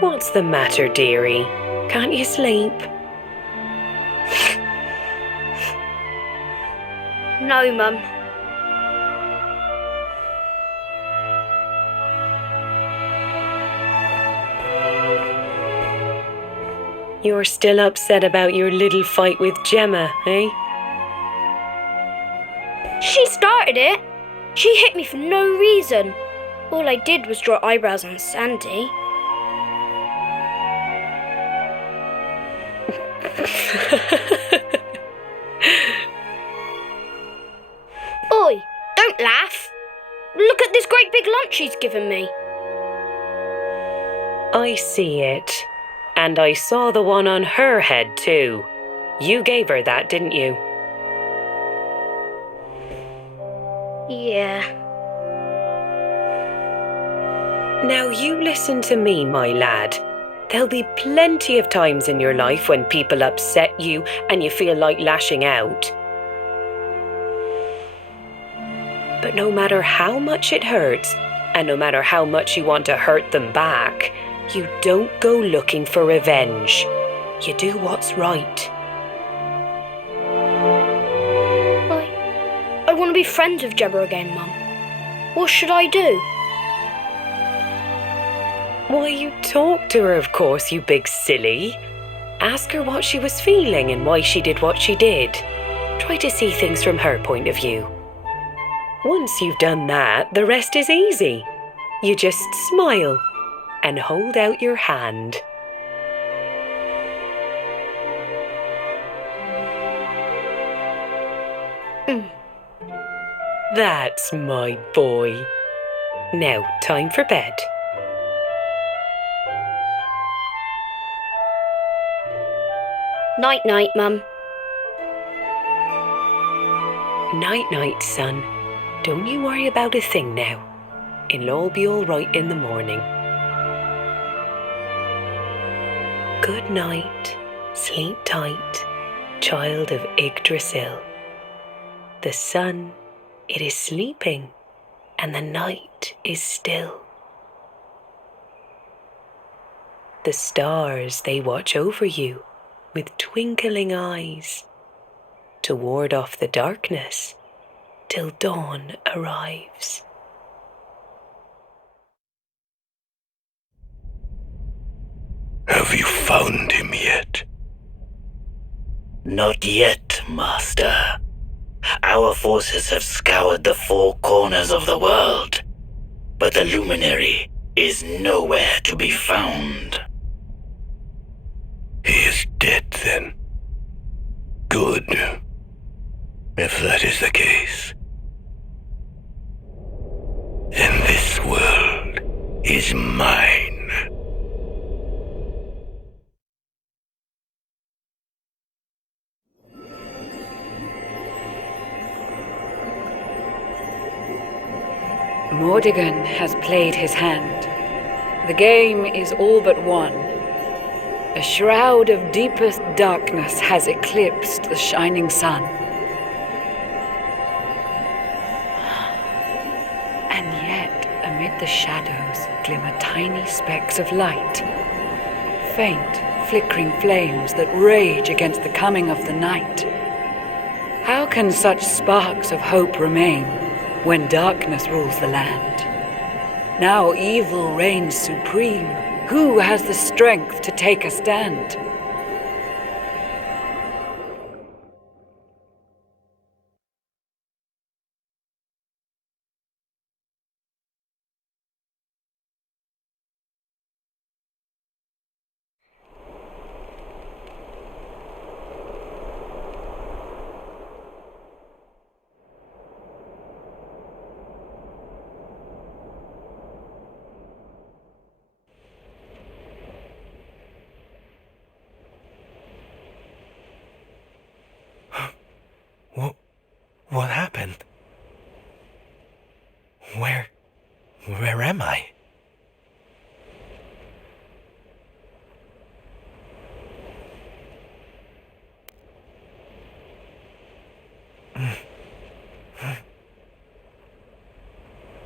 What's the matter, dearie? Can't you sleep? No, Mum. You're still upset about your little fight with Gemma, eh? She started it. She hit me for no reason. All I did was draw eyebrows on Sandy. Oi, don't laugh. Look at this great big lump she's given me. I see it. And I saw the one on her head too. You gave her that, didn't you? Yeah. Now you listen to me, my lad. There'll be plenty of times in your life when people upset you and you feel like lashing out. But no matter how much it hurts, and no matter how much you want to hurt them back, you don't go looking for revenge. You do what's right. I want to be friends with Gemma again, Mum. What should I do? Why, you talk to her, of course, you big silly. Ask her what she was feeling and why she did what she did. Try to see things from her point of view. Once you've done that, the rest is easy. You just smile and hold out your hand. That's my boy. Now, time for bed. Night-night, Mum. Night-night, son. Don't you worry about a thing now. It'll all be all right in the morning. Good night. Sleep tight, child of Yggdrasil. The sun, it is sleeping, and the night is still. The stars, they watch over you with twinkling eyes to ward off the darkness till dawn arrives. Have you found him yet? Not yet, Master. Our forces have scoured the four corners of the world, but the luminary is nowhere to be found. He is dead, then. Good. If that is the case, then this world is mine. Mordegon has played his hand. The game is all but won. A shroud of deepest darkness has eclipsed the shining sun. And yet, amid the shadows glimmer tiny specks of light. Faint, flickering flames that rage against the coming of the night. How can such sparks of hope remain when darkness rules the land? Now evil reigns supreme. Who has the strength to take a stand?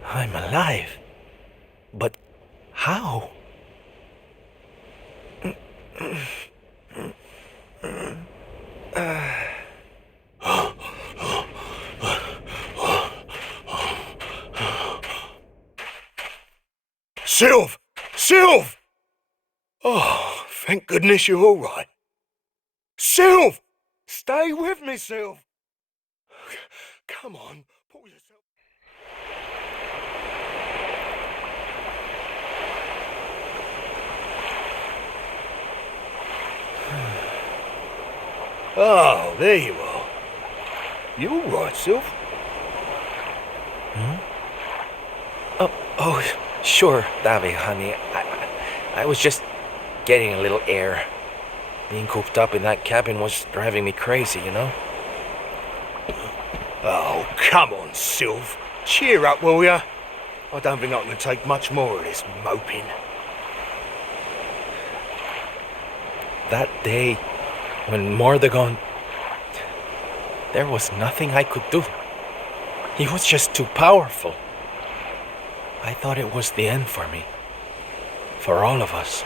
I'm alive. But how? Sylv! Sylv! Oh, thank goodness you're all right. Sylv! Stay with me, Sylv! Come on, pull yourself... Oh, there you are. You all right, Sylv? Oh, sure, Davi, honey. I was just getting a little air. Being cooped up in that cabin was driving me crazy, you know? Oh, come on, Sylv. Cheer up, will ya? I don't think I can take much more of this moping. That day, when Mordegon... There was nothing I could do. He was just too powerful. I thought it was the end for me. For all of us.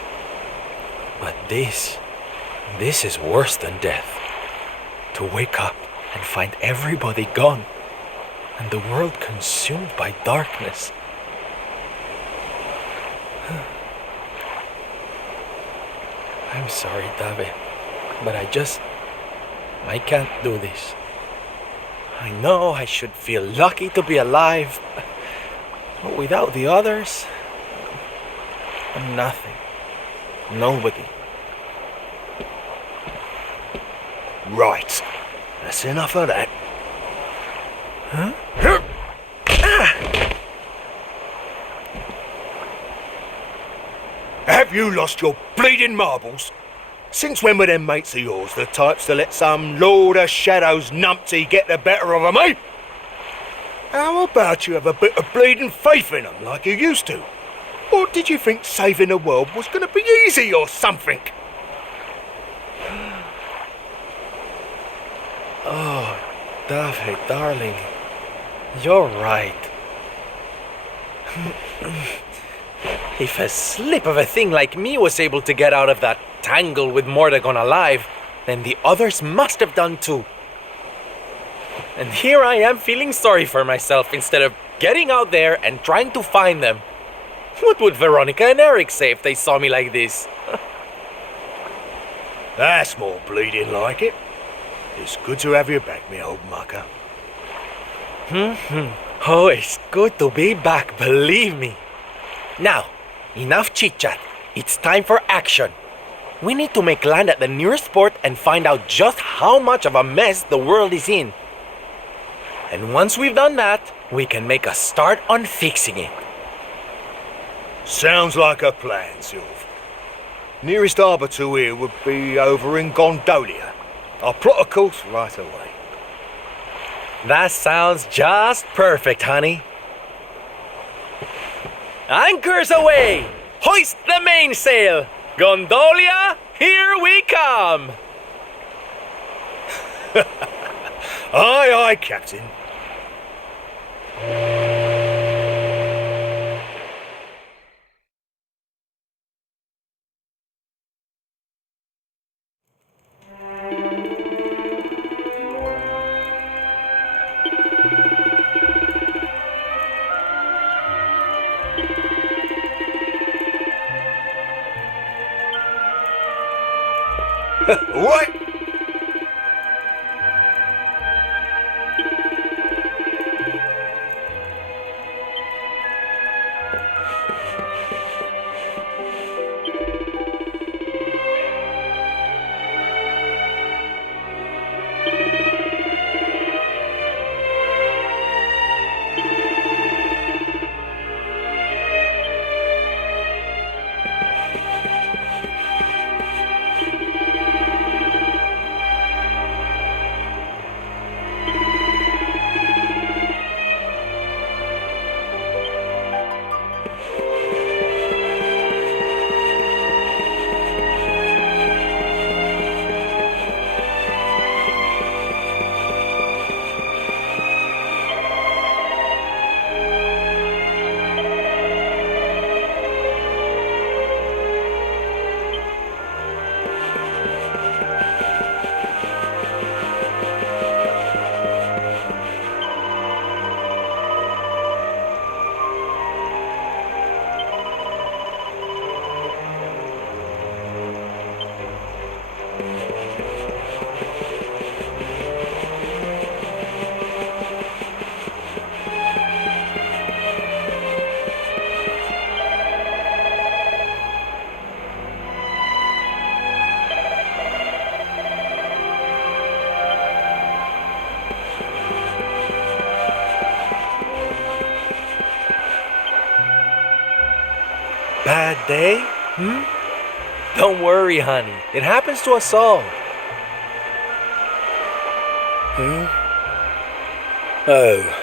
But this is worse than death. To wake up and find everybody gone, and the world consumed by darkness. I'm sorry, Davi, but I can't do this. I know I should feel lucky to be alive, but without the others, I'm nothing. Nobody. Right. That's enough of that. Huh? Have you lost your bleeding marbles? Since when were them mates of yours the types to let some Lord of Shadows numpty get the better of 'em, eh? How about you have a bit of bleeding faith in 'em like you used to? Or did you think saving the world was going to be easy or something? Oh, David, darling, you're right. If a slip of a thing like me was able to get out of that tangle with Mordegon alive, then the others must have done too. And here I am feeling sorry for myself instead of getting out there and trying to find them. What would Veronica and Erik say if they saw me like this? That's more bleeding like it. It's good to have you back, me old mucker. Oh, it's good to be back, believe me. Now, enough chit-chat. It's time for action. We need to make land at the nearest port and find out just how much of a mess the world is in. And once we've done that, we can make a start on fixing it. Sounds like a plan, Sylv. Nearest harbour to here would be over in Gondolia. I'll plot a course right away. That sounds just perfect, honey. Anchors away! Hoist the mainsail! Gondolia, here we come! Aye, aye, Captain. All right. bad day? Don't worry, honey. It happens to us all. Oh.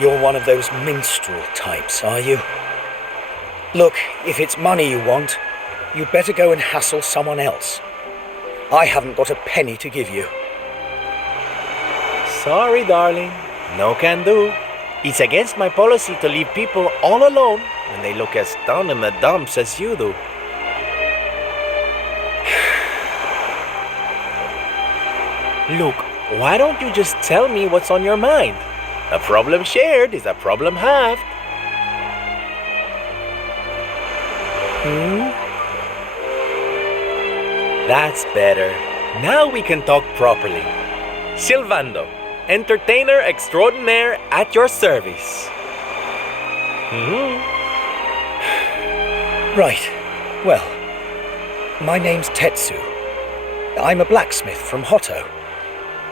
You're one of those minstrel types, are you? Look, if it's money you want, you'd better go and hassle someone else. I haven't got a penny to give you. Sorry, darling. No can do. It's against my policy to leave people all alone when they look as down in the dumps as you do. Look, why don't you just tell me what's on your mind? A problem shared is a problem halved. That's better. Now we can talk properly. Silvando, entertainer extraordinaire at your service. Right. Well, my name's Tetsu. I'm a blacksmith from Hotto,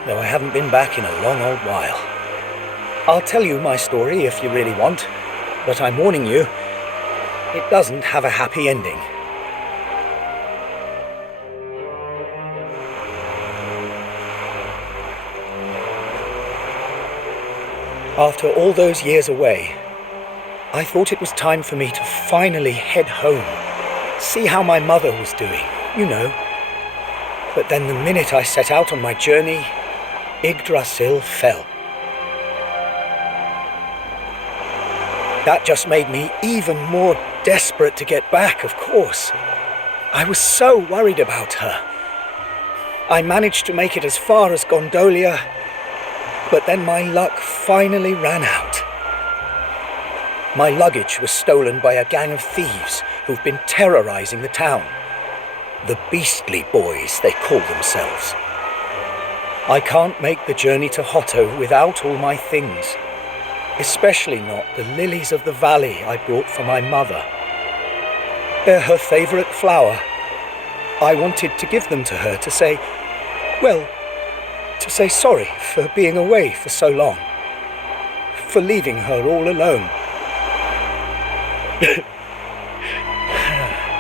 though I haven't been back in a long old while. I'll tell you my story if you really want, but I'm warning you, it doesn't have a happy ending. After all those years away, I thought it was time for me to finally head home, see how my mother was doing, you know. But then the minute I set out on my journey, Yggdrasil fell. That just made me even more desperate to get back, of course. I was so worried about her. I managed to make it as far as Gondolia, but then my luck finally ran out. My luggage was stolen by a gang of thieves who've been terrorizing the town. The Beastly Boys, they call themselves. I can't make the journey to Hotto without all my things, especially not the lilies of the valley I brought for my mother. They're her favorite flower. I wanted to give them to her to say, well, to say sorry for being away for so long, for leaving her all alone.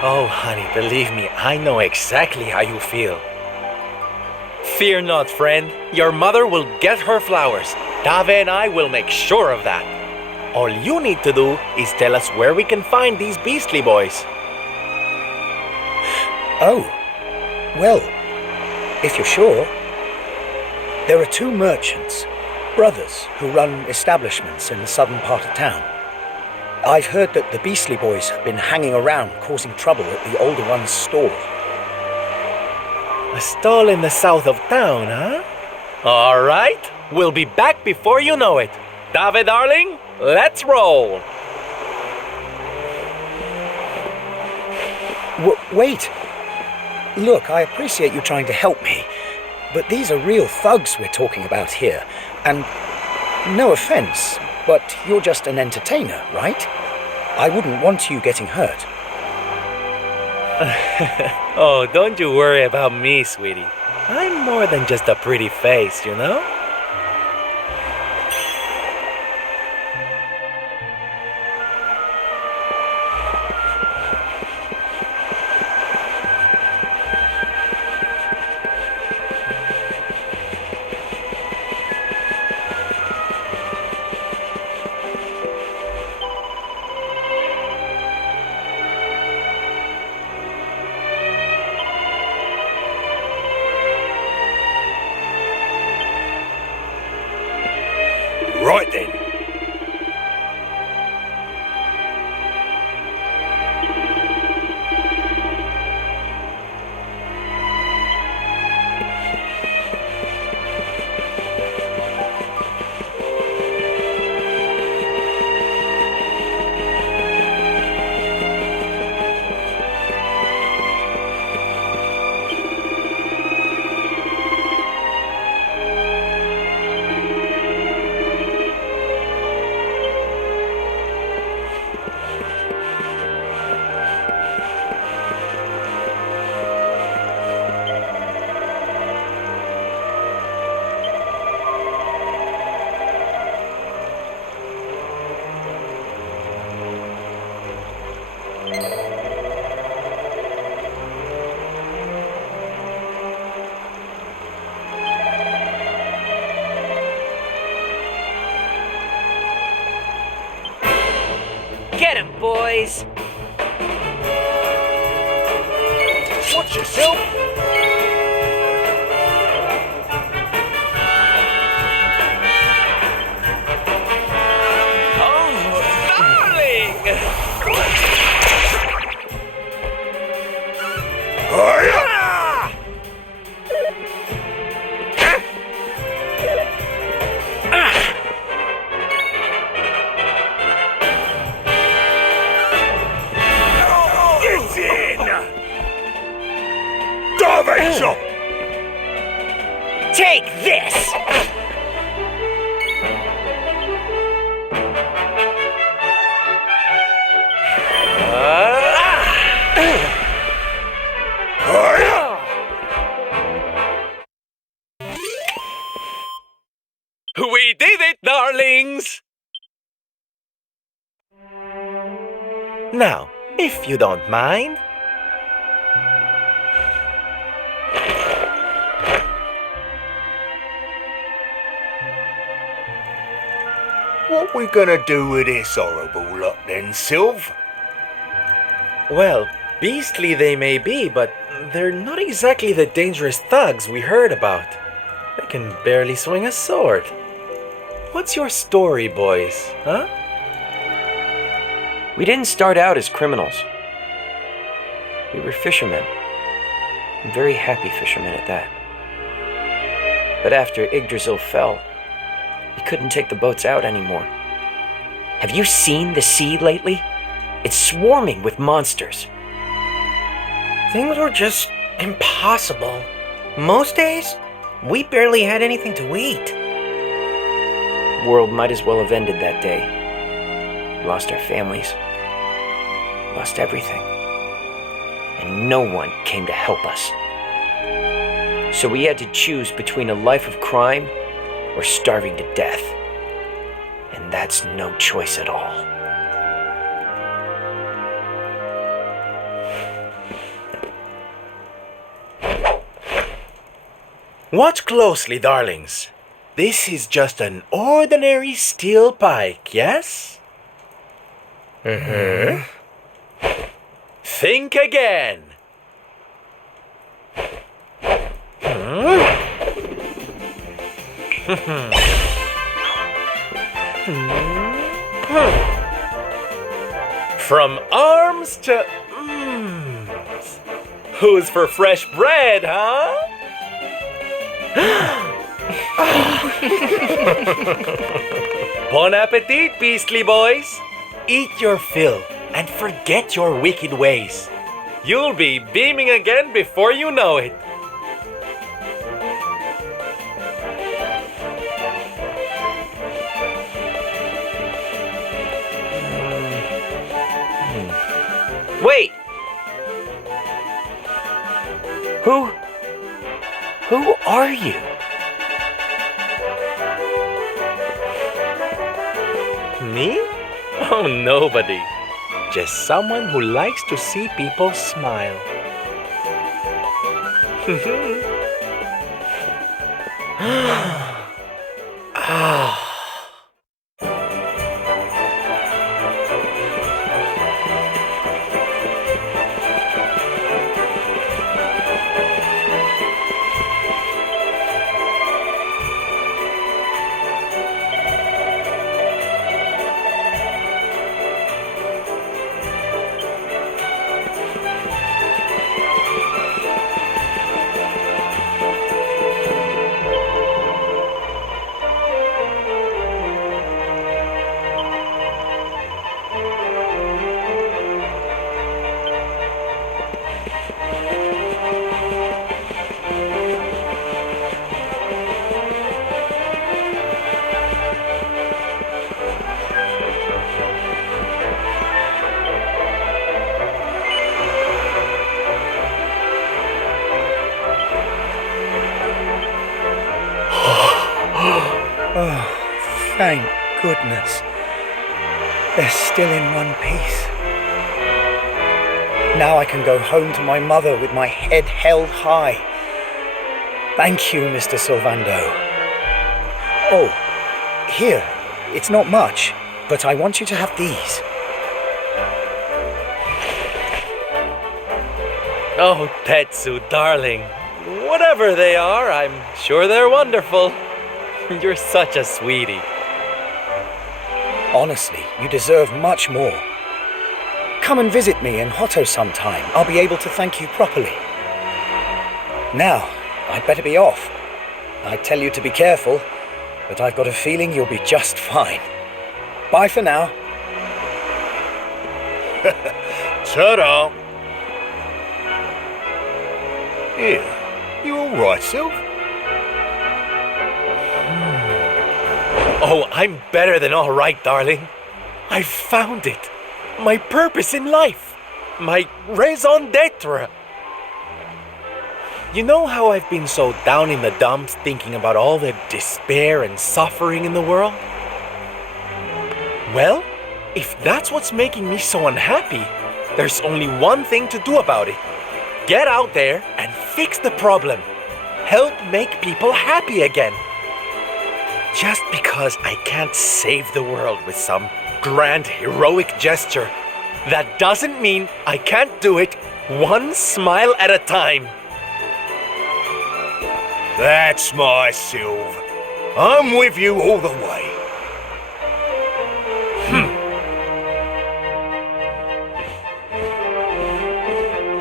Oh, honey, believe me, I know exactly how you feel. Fear not, friend. Your mother will get her flowers. Dave and I will make sure of that. All you need to do is tell us where we can find these Beastly Boys. Oh, well, if you're sure. There are two merchants, brothers, who run establishments in the southern part of town. I've heard that the Beastly Boys have been hanging around causing trouble at the older one's stall. A stall in the south of town, huh? All right, we'll be back before you know it. Dave, darling, let's roll. Wait. Look, I appreciate you trying to help me, but these are real thugs we're talking about here, and no offense, but you're just an entertainer, right? I wouldn't want you getting hurt. Oh, don't you worry about me, sweetie. I'm more than just a pretty face, you know? Right then. boys. Watch yourself. Oh, darling! Get in! DaVinci! Take this! We did it, darlings! Now, if you don't mind. What we gonna do with this horrible lot then, Sylv? Well, beastly they may be, but they're not exactly the dangerous thugs we heard about. They can barely swing a sword. What's your story, boys, huh? We didn't start out as criminals. We were fishermen. And very happy fishermen at that. But after Yggdrasil fell, we couldn't take the boats out anymore. Have you seen the sea lately? It's swarming with monsters. Things were just impossible. Most days, we barely had anything to eat. The world might as well have ended that day. We lost our families. Lost everything. And no one came to help us. So we had to choose between a life of crime or starving to death. And that's no choice at all. Watch closely, darlings. This is just an ordinary steel pike, yes? Mm-hmm. Think again. From arms to Who's for fresh bread, huh? Bon appetit, beastly boys. Eat your fill and forget your wicked ways. You'll be beaming again before you know it. Wait! Who are you? Me? Oh, nobody. Just someone who likes to see people smile. Oh, thank goodness. They're still in one piece. Now I can go home to my mother with my head held high. Thank you, Mr. Sylvando. Oh, here. It's not much, but I want you to have these. Oh, Tetsu, darling. Whatever they are, I'm sure they're wonderful. You're such a sweetie. Honestly, you deserve much more. Come and visit me in Hotto sometime. I'll be able to thank you properly. Now, I'd better be off. I tell you to be careful, but I've got a feeling you'll be just fine. Bye for now. Ta-da! Here, you all right, Sylv? Oh, I'm better than all right, darling. I found it. My purpose in life. My raison d'etre. You know how I've been so down in the dumps thinking about all the despair and suffering in the world? Well, if that's what's making me so unhappy, there's only one thing to do about it. Get out there and fix the problem. Help make people happy again. Just because I can't save the world with some grand heroic gesture, that doesn't mean I can't do it one smile at a time. That's my Sylv. I'm with you all the way.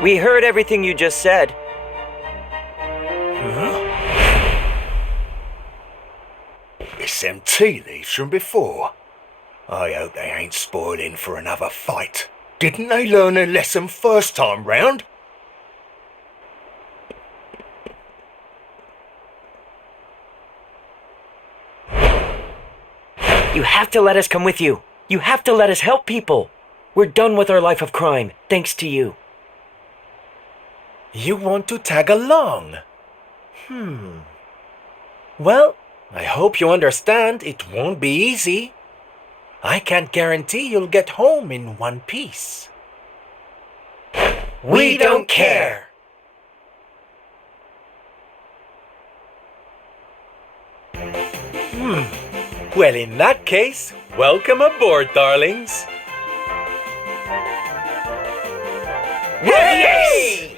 We heard everything you just said. It's them tea leaves from before. I hope they ain't spoiling for another fight. Didn't they learn their lesson first time round? You have to let us come with you. You have to let us help people. We're done with our life of crime, thanks to you. You want to tag along? Well, I hope you understand it won't be easy. I can't guarantee you'll get home in one piece. We don't care. Well, in that case, welcome aboard, darlings. Yes!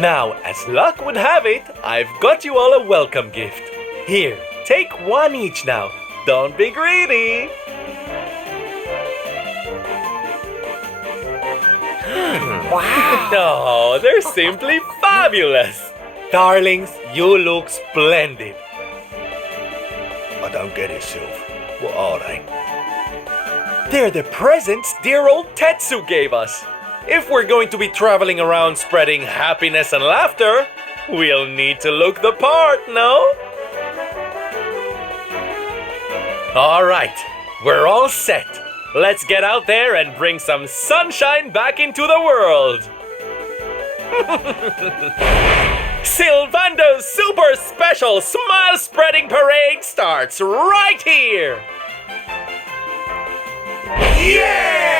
Now, as luck would have it, I've got you all a welcome gift. Here, take one each now. Don't be greedy. Wow. Oh, they're simply fabulous. Darlings, you look splendid. I don't get it, Sylv. What are they? They're the presents dear old Tetsu gave us. If we're going to be traveling around spreading happiness and laughter, we'll need to look the part, no? All right, we're all set. Let's get out there and bring some sunshine back into the world. Sylvando's super special smile spreading parade starts right here. Yeah!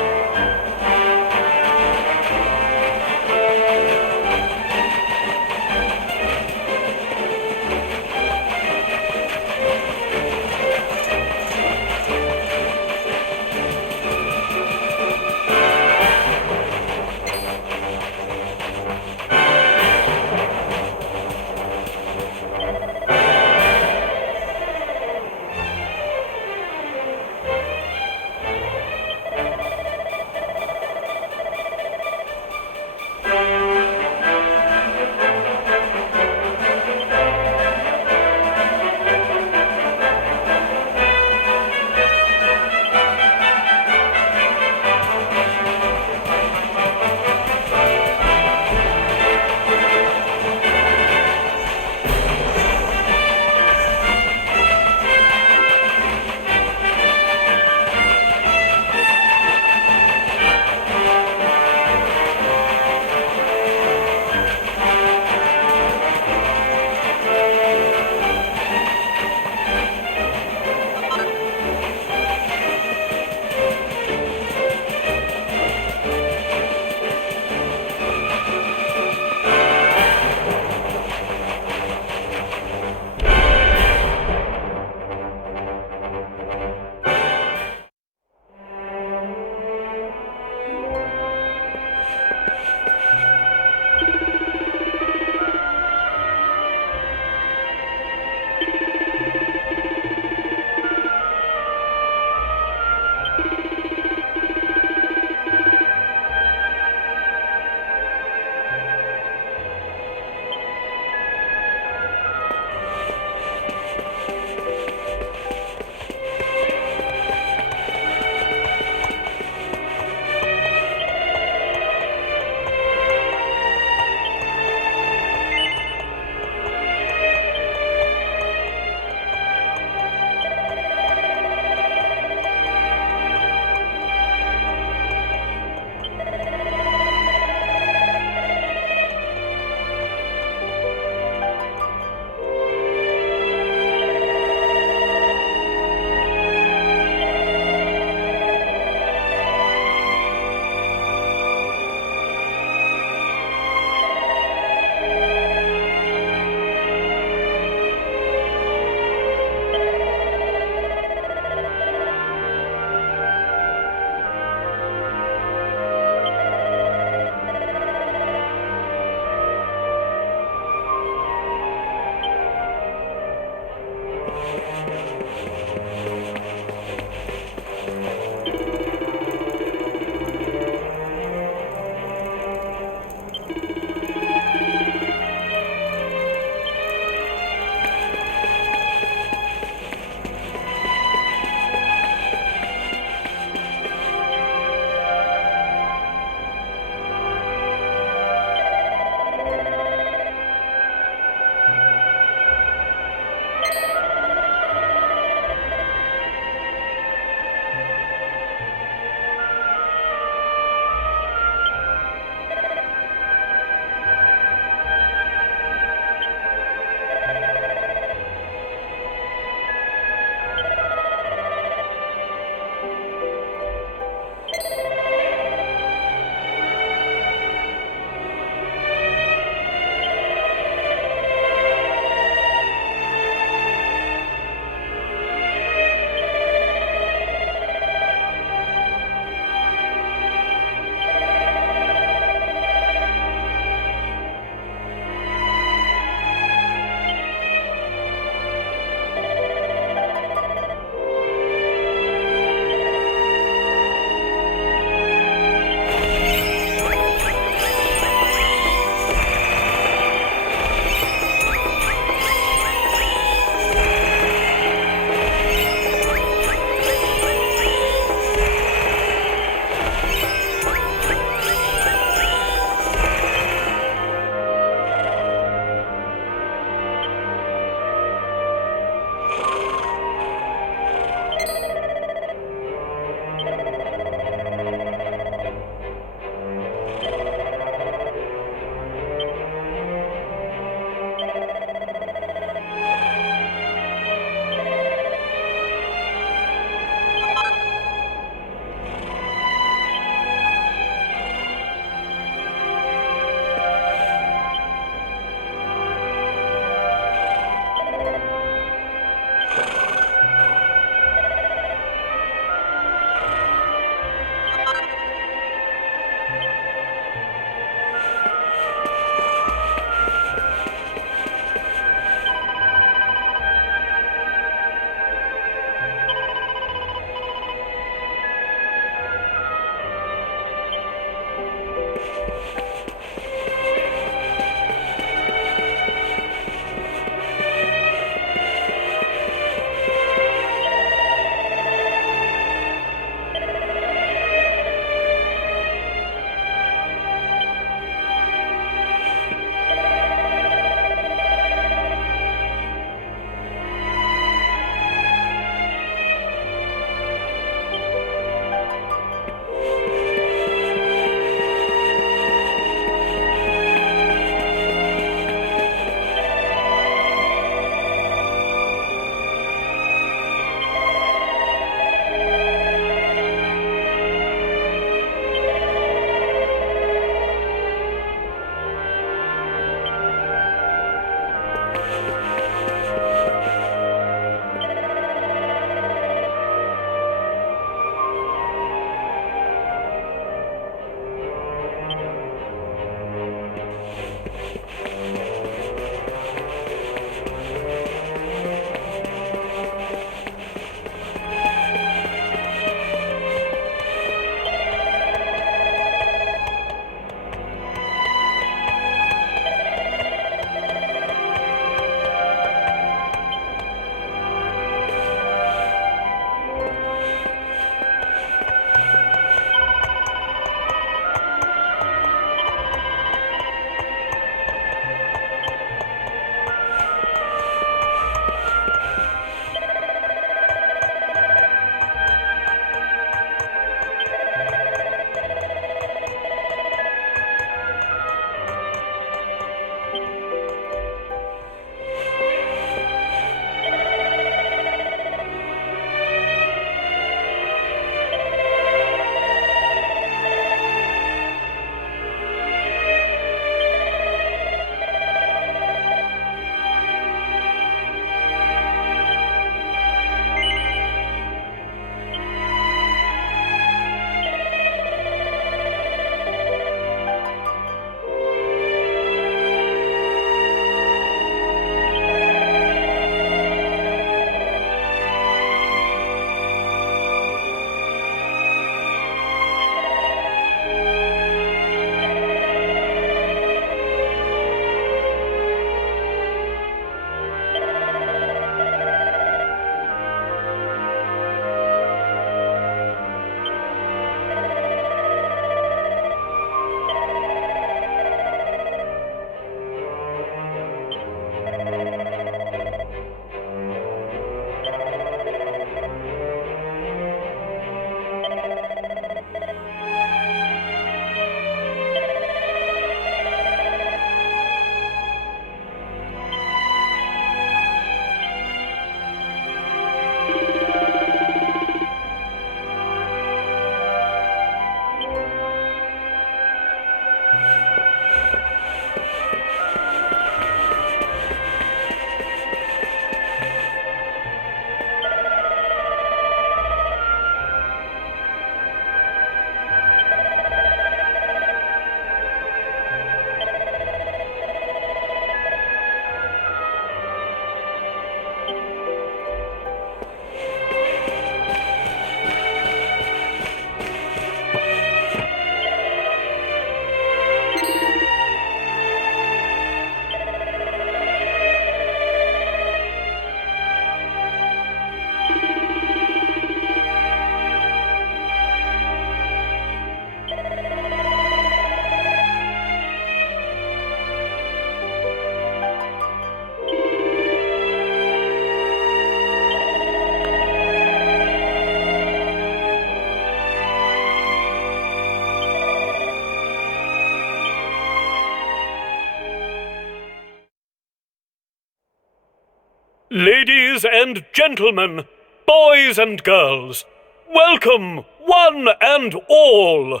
Ladies and gentlemen, boys and girls, welcome, one and all.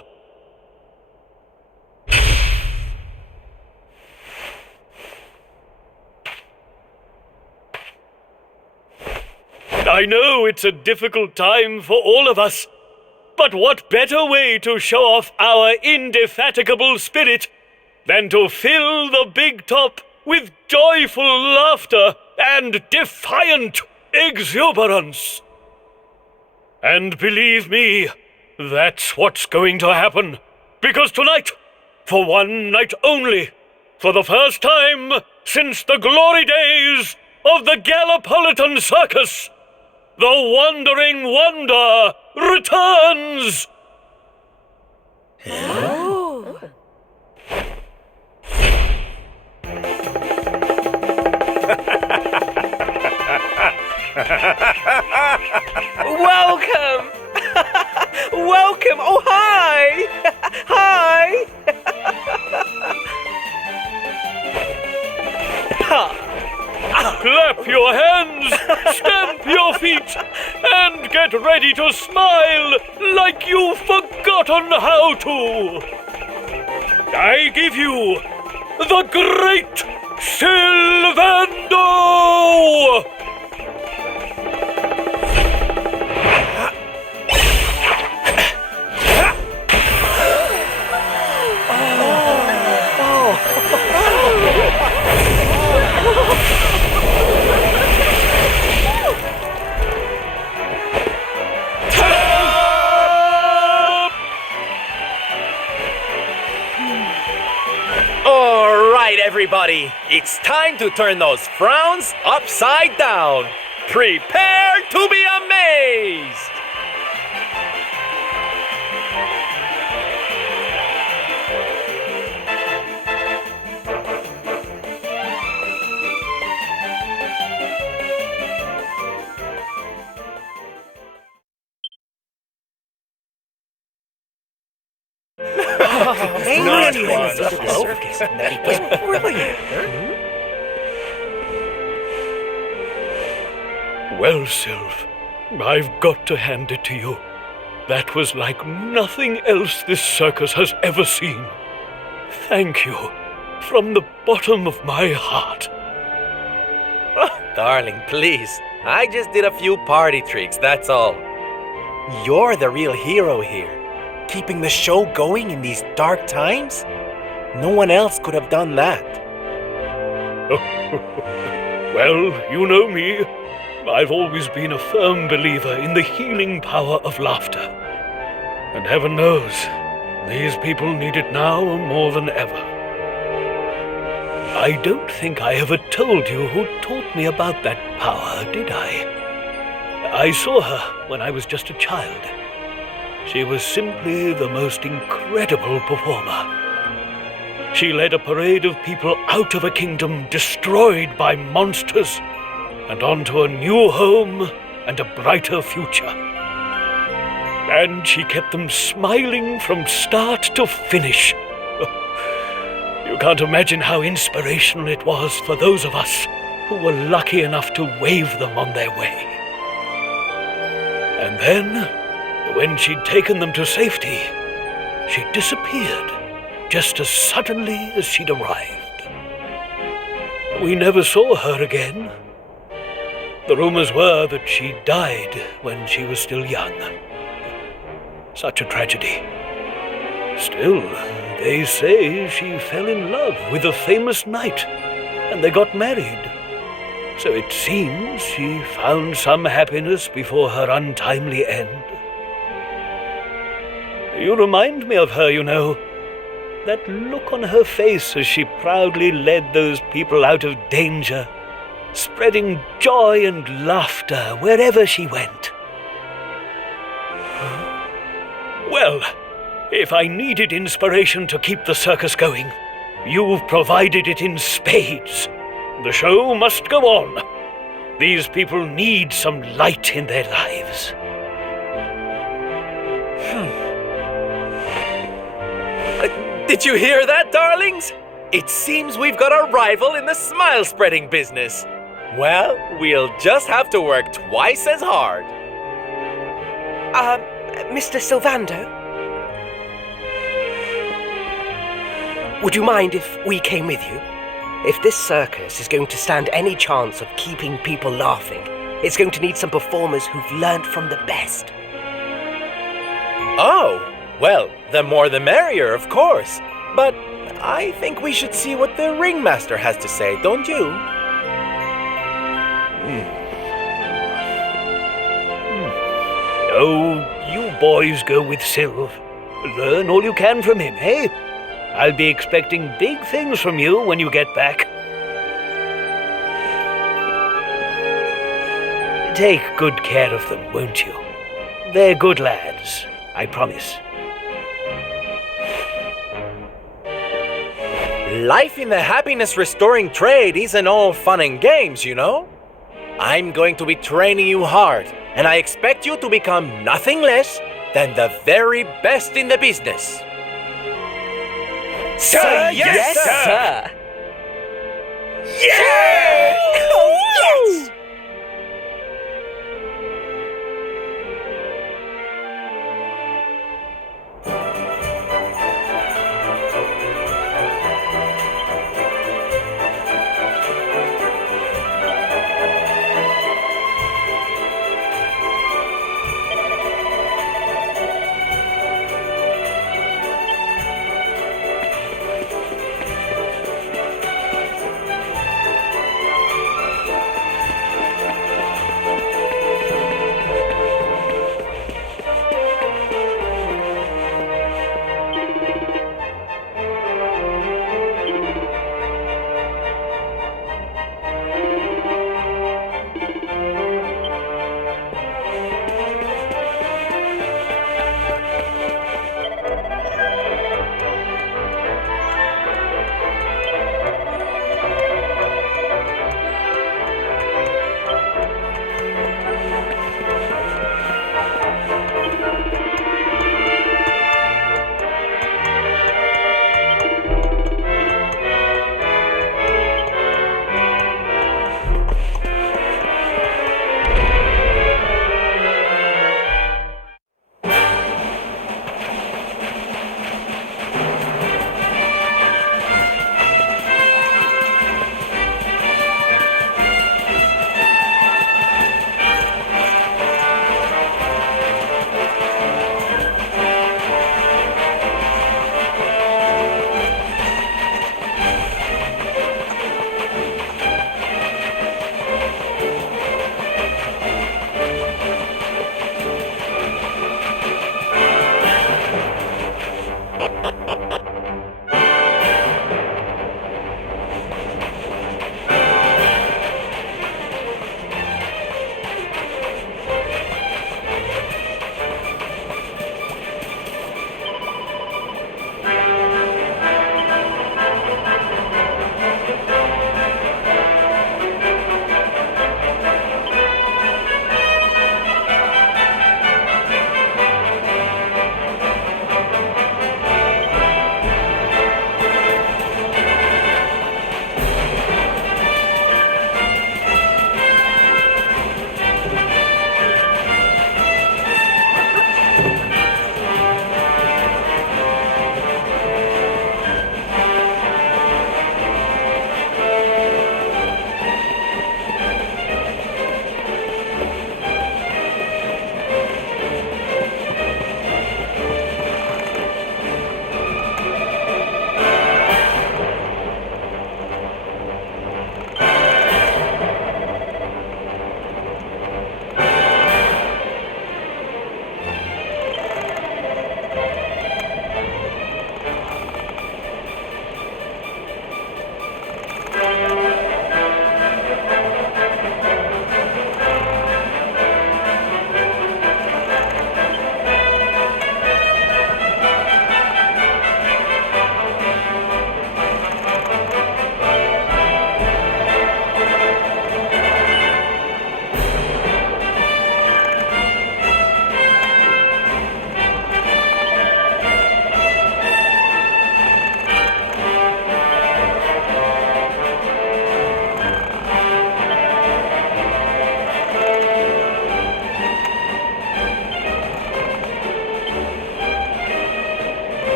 I know it's a difficult time for all of us, but what better way to show off our indefatigable spirit than to fill the big top with joyful laughter and defiant exuberance? And believe me, that's what's going to happen, because tonight for one night only, for the first time since the glory days of the Gallipolitan Circus, the Wandering Wonder returns! Welcome! Welcome! Oh, hi! Hi! Clap your hands, stamp your feet, and get ready to smile like you've forgotten how to. I give you the Great Sylvando! All right, everybody. It's time to turn those frowns upside down. Prepare to be amazed. Well, Sylv, I've got to hand it to you. That was like nothing else this circus has ever seen. Thank you, from the bottom of my heart. Oh, darling, please. I just did a few party tricks, that's all. You're the real hero here. Keeping the show going in these dark times? No one else could have done that. Well, you know me. I've always been a firm believer in the healing power of laughter. And heaven knows, these people need it now more than ever. I don't think I ever told you who taught me about that power, did I? I saw her when I was just a child. She was simply the most incredible performer. She led a parade of people out of a kingdom destroyed by monsters and onto a new home and a brighter future. And she kept them smiling from start to finish. You can't imagine how inspirational it was for those of us who were lucky enough to wave them on their way. And then, when she'd taken them to safety, she disappeared just as suddenly as she'd arrived. We never saw her again. The rumors were that she died when she was still young. Such a tragedy. Still, they say she fell in love with a famous knight, and they got married. So it seems she found some happiness before her untimely end. You remind me of her, you know. That look on her face as she proudly led those people out of danger, spreading joy and laughter wherever she went. Well, if I needed inspiration to keep the circus going, you've provided it in spades. The show must go on. These people need some light in their lives. Did you hear that, darlings? It seems we've got a rival in the smile-spreading business. Well, we'll just have to work twice as hard. Mr. Sylvando? Would you mind if we came with you? If this circus is going to stand any chance of keeping people laughing, it's going to need some performers who've learned from the best. Oh, well, the more the merrier, of course. But I think we should see what the ringmaster has to say, don't you? Oh, you boys go with Sylv. Learn all you can from him, eh? I'll be expecting big things from you when you get back. Take good care of them, won't you? They're good lads, I promise. Life in the happiness restoring trade isn't all fun and games, you know? I'm going to be training you hard, and I expect you to become nothing less than the very best in the business. Sir, yes, sir! Yeah! Oh, yes!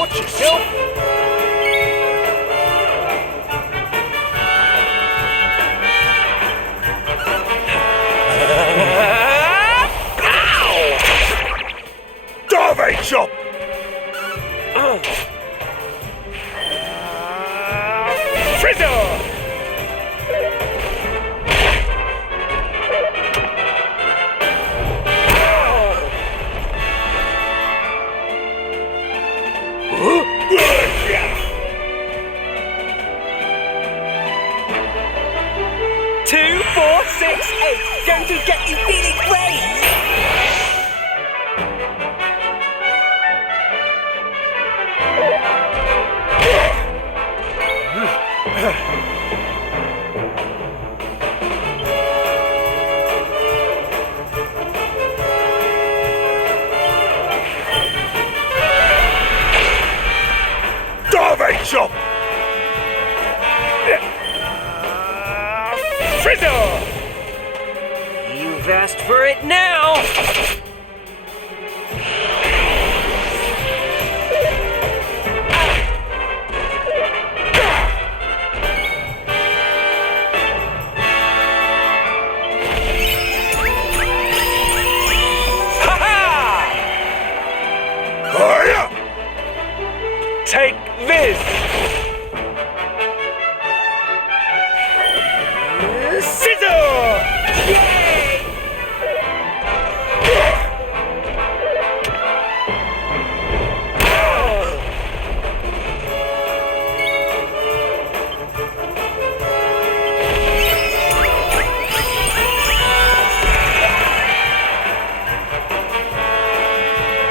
Watch yourself. Darvey chop! Frizzer! Two, four, six, eight. Going to get you feeling great. Darvey chop! Frizzer! You've asked for it now. Hiya! Take this!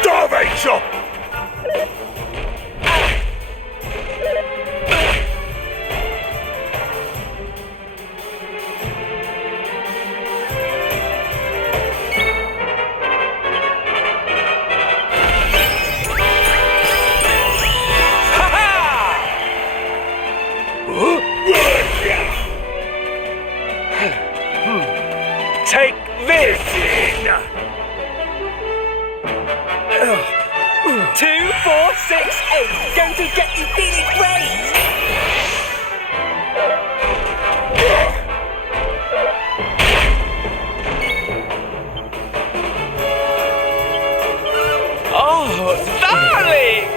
Darvey chop! Take this! 2, 4, 6, 8. Going to get you feeling great. Oh, darling!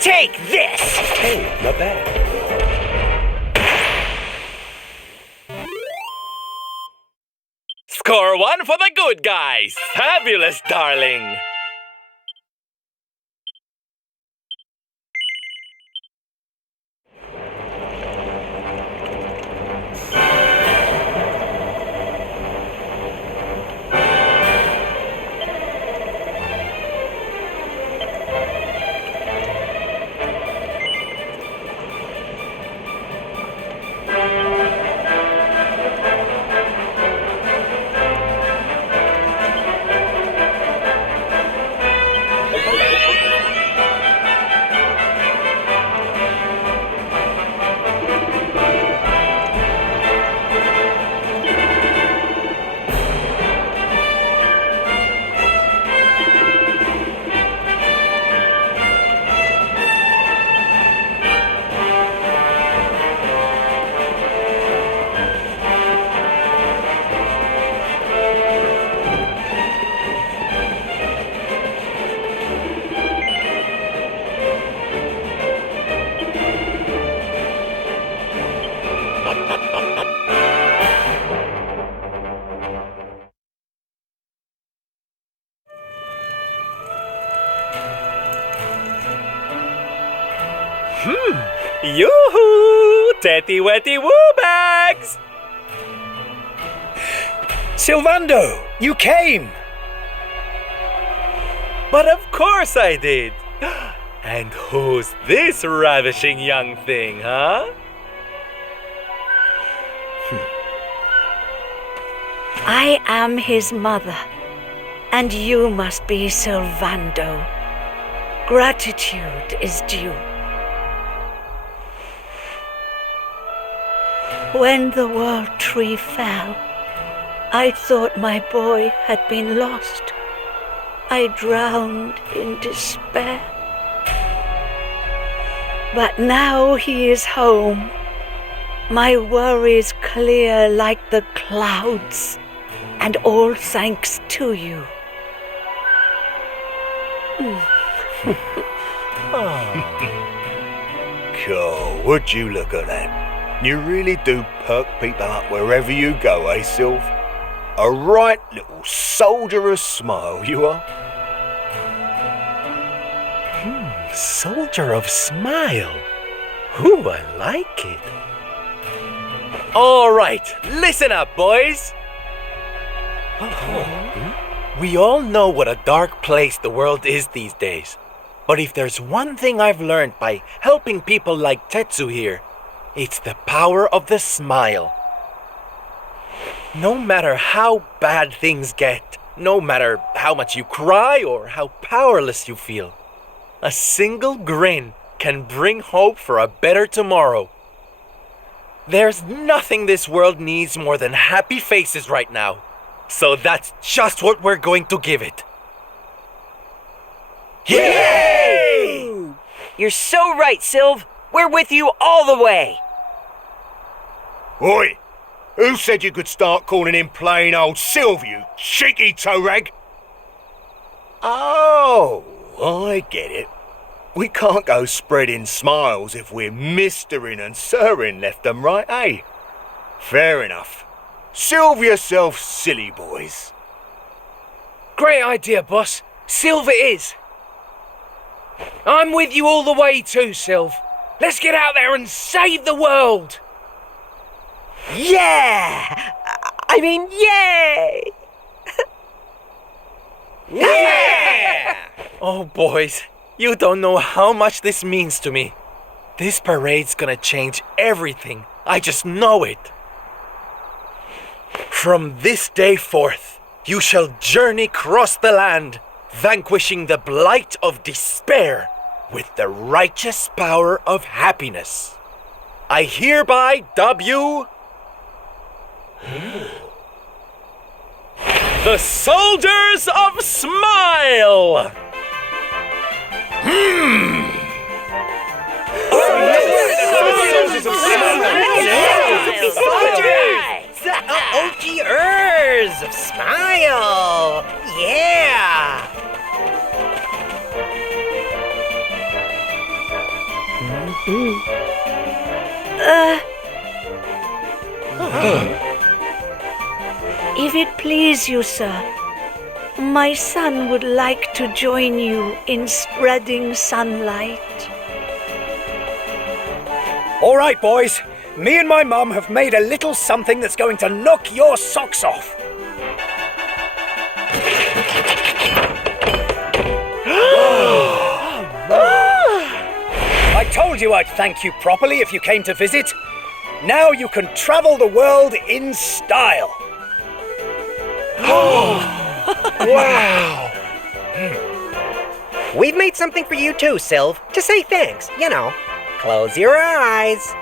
Take this. Hey, not bad. Score one for the good guys! Fabulous, darling! Yoo-hoo! Tetty wetty woo bags! Silvando, you came! But of course I did! And who's this ravishing young thing, huh? I am his mother, and you must be Silvando. gratitude is due. When the world tree fell, I thought my boy had been lost. I drowned in despair. But now he is home. My worries clear like the clouds, and all thanks to you. God, would you look at that? You really do perk people up wherever you go, eh, Sylv? A right little soldierous smile, you are. Soldier of Smile. Ooh, I like it. All right, listen up, boys. We all know what a dark place the world is these days. But if there's one thing I've learned by helping people like Tetsu here, it's the power of the smile. No matter how bad things get, no matter how much you cry or how powerless you feel, a single grin can bring hope for a better tomorrow. There's nothing this world needs more than happy faces right now. So that's just what we're going to give it. Yay! You're so right, Sylv. We're with you all the way. Oi! Who said you could start calling him plain old Sylv, you cheeky toe rag? Oh, I get it. We can't go spreading smiles if we're mistering and sirring left and right, eh? Fair enough. Sylv yourself, silly boys. Great idea, boss. Sylv it is. I'm with you all the way too, Sylv. Let's get out there and save the world. Yeah! I mean, yay! Yeah! Oh, boys, you don't know how much this means to me. This parade's gonna change everything. I just know it. From this day forth, you shall journey across the land, vanquishing the blight of despair with the righteous power of happiness. I hereby dub you the Soldiers of Smile! OGers of Smile! Yeah! If it please you, sir, my son would like to join you in spreading sunlight. All right, boys. Me and my mum have made a little something that's going to knock your socks off. I told you I'd thank you properly if you came to visit. Now you can travel the world in style. Wow! We've made something for you too, Sylv, to say thanks, you know. Close your eyes.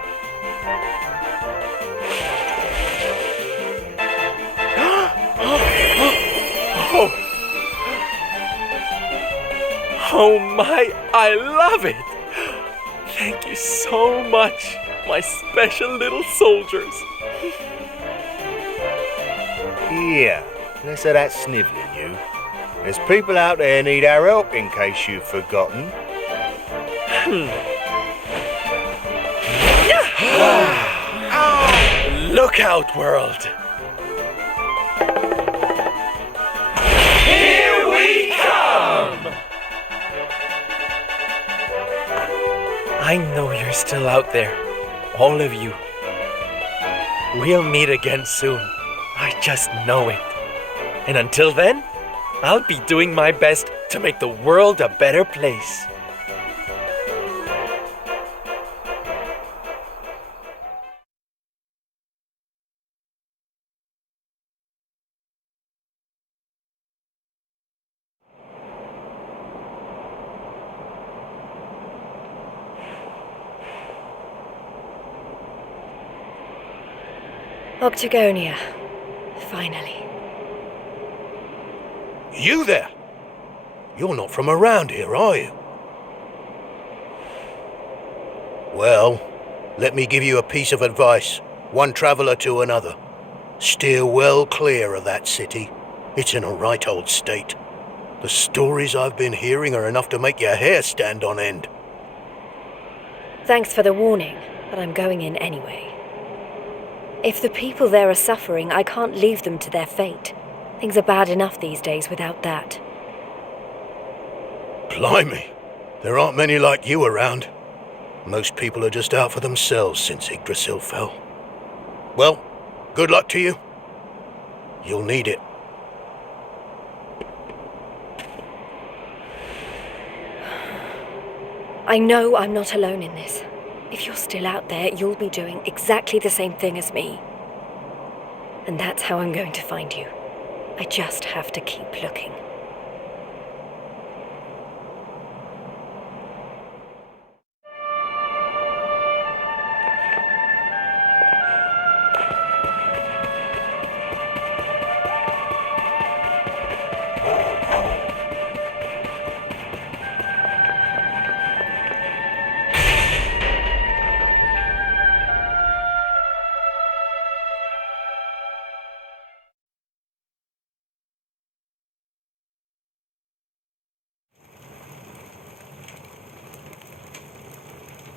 Oh my, I love it! Thank you so much, my special little soldiers. Yeah, less of that snivelling, you. There's people out there need our help, in case you've forgotten. Look out, world! Here we come! I know you're still out there, all of you. We'll meet again soon. I just know it. And until then, I'll be doing my best to make the world a better place. Octagonia. Finally. You there? You're not from around here, are you? Well, let me give you a piece of advice, one traveller to another. Steer well clear of that city. It's in a right old state. The stories I've been hearing are enough to make your hair stand on end. Thanks for the warning, but I'm going in anyway. If the people there are suffering, I can't leave them to their fate. Things are bad enough these days without that. Blimey, there aren't many like you around. Most people are just out for themselves since Yggdrasil fell. Well, good luck to you. You'll need it. I know I'm not alone in this. If you're still out there, you'll be doing exactly the same thing as me. And that's how I'm going to find you. I just have to keep looking.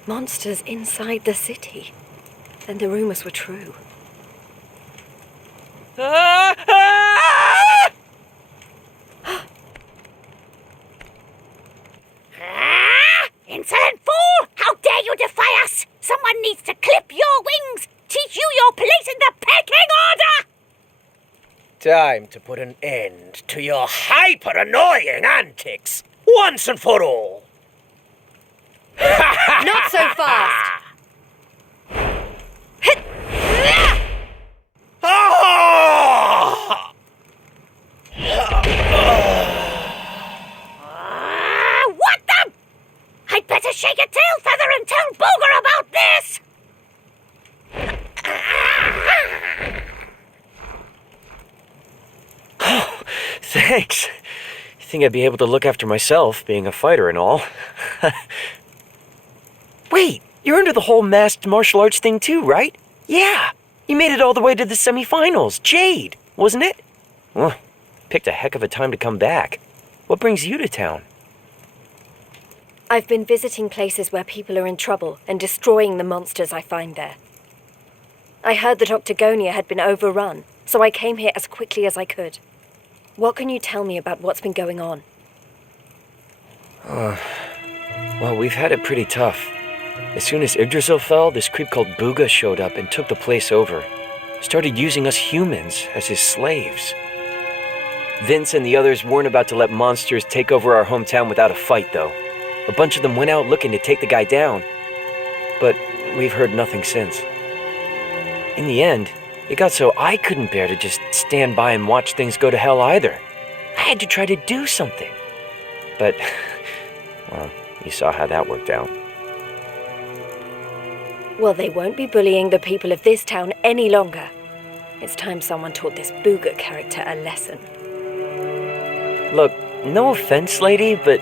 Monsters inside the city. Then the rumors were true. Insolent fool! How dare you defy us! Someone needs to clip your wings! Teach you your place in the pecking order! Time to put an end to your hyper-annoying antics, once and for all. Not so fast! What the? I'd better shake a tail feather and tell Booger about this! Thanks. You think I'd be able to look after myself, being a fighter and all? Wait, you're into the whole masked martial arts thing too, right? Yeah, you made it all the way to the semifinals. Jade, wasn't it? Well, picked a heck of a time to come back. What brings you to town? I've been visiting places where people are in trouble and destroying the monsters I find there. I heard that Octagonia had been overrun, so I came here as quickly as I could. What can you tell me about what's been going on? Well, we've had it pretty tough. As soon as Yggdrasil fell, this creep called Booga showed up and took the place over. Started using us humans as his slaves. Vince and the others weren't about to let monsters take over our hometown without a fight, though. A bunch of them went out looking to take the guy down. But we've heard nothing since. In the end, it got so I couldn't bear to just stand by and watch things go to hell either. I had to try to do something. But, well, you saw how that worked out. Well, they won't be bullying the people of this town any longer. It's time someone taught this Booga character a lesson. Look, no offense, lady, but...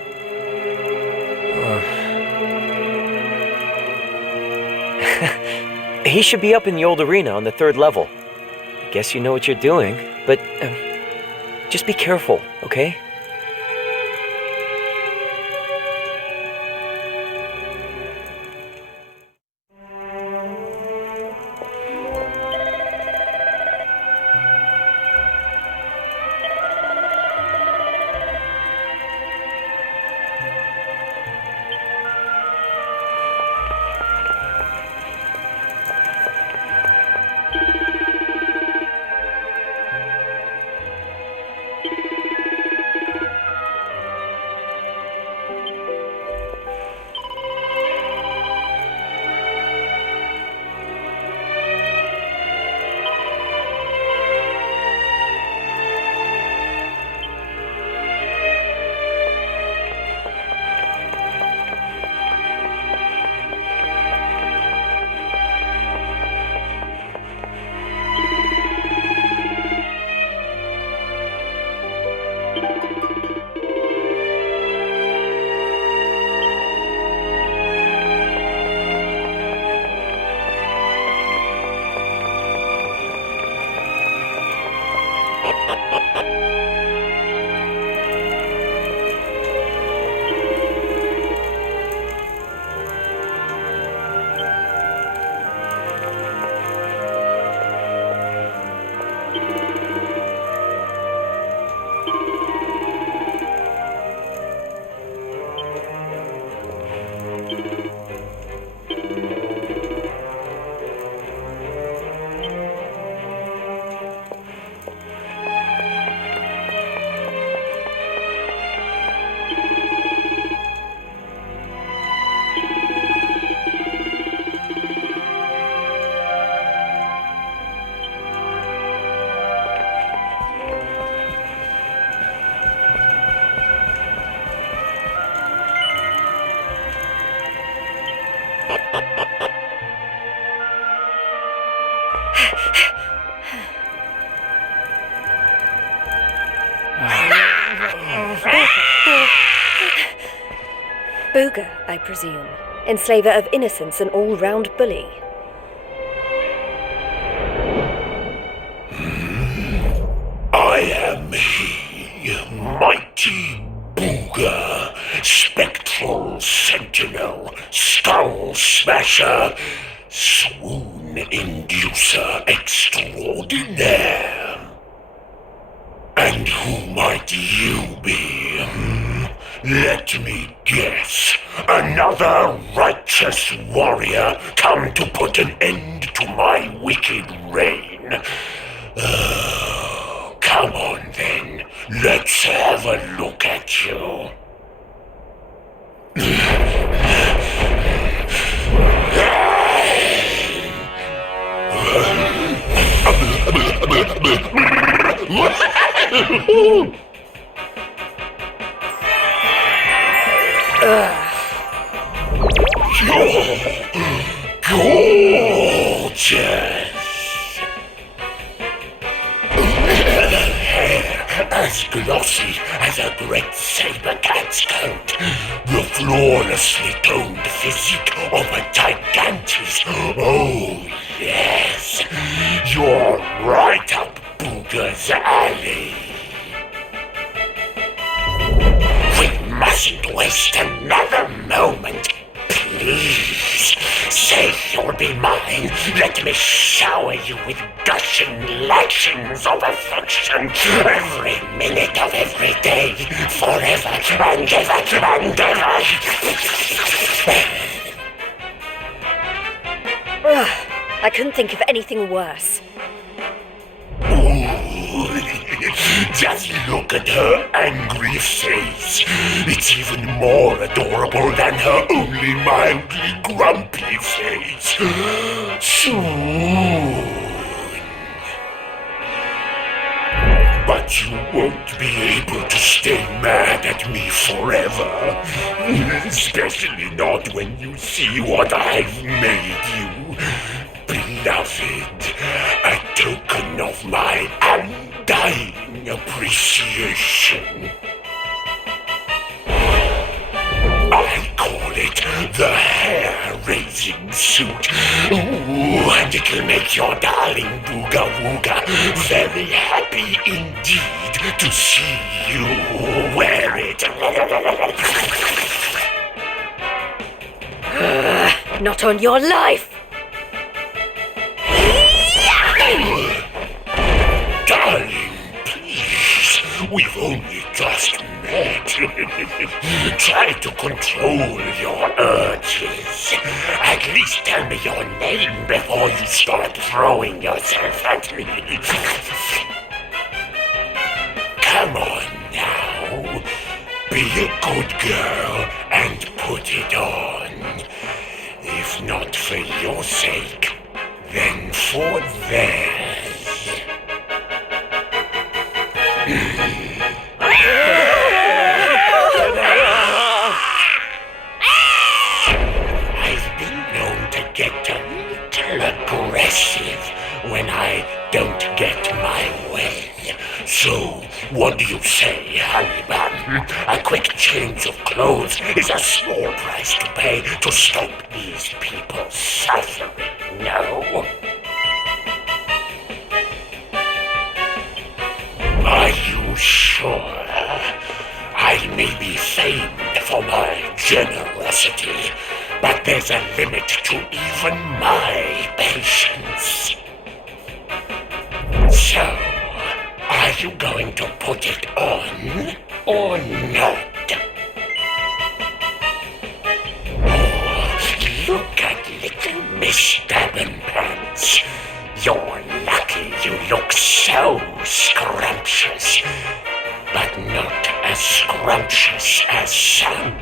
he should be up in the old arena on the 3rd level. I guess you know what you're doing, but just be careful, okay? Booga, I presume. Enslaver of innocence and all-round bully. I am he, mighty Booga, spectral sentinel, skull smasher, swoon inducer extraordinaire. And who might you be? Let me guess. Another righteous warrior come to put an end to my wicked reign. Come on then, let's have a look at you. You're gorgeous. As glossy as a great saber cat's coat, the flawlessly toned physique of a gigantus. Oh yes, you're right up Booga's alley. We mustn't waste another moment. Please, say you'll be mine. Let me shower you with gushing lashings of affection every minute of every day, forever and ever and ever. I couldn't think of anything worse. Just look at her angry face. It's even more adorable than her only mildly grumpy face. Soon. But you won't be able to stay mad at me forever. Especially not when you see what I've made you. Beloved, a token of my undying appreciation. I call it the hair-raising suit. Ooh, and it'll make your darling Booga Wooga very happy indeed to see you wear it. Not on your life! Darling, please, we've only just met. Try to control your urges. At least tell me your name before you start throwing yourself at me. Come on now. Be a good girl and put it on. If not for your sake, then for theirs. I've been known to get a little aggressive when I don't get my way. So, what do you say, honey bun? A quick change of clothes is a small price to pay to stop these people suffering, no? Are you sure? I may be famed for my generosity, but there's a limit to even my patience. So, are you going to put it on or not? Oh, look at little Miss Stabbin' Pants. You're lucky you look so scrumptious, but not as scrumptious as some.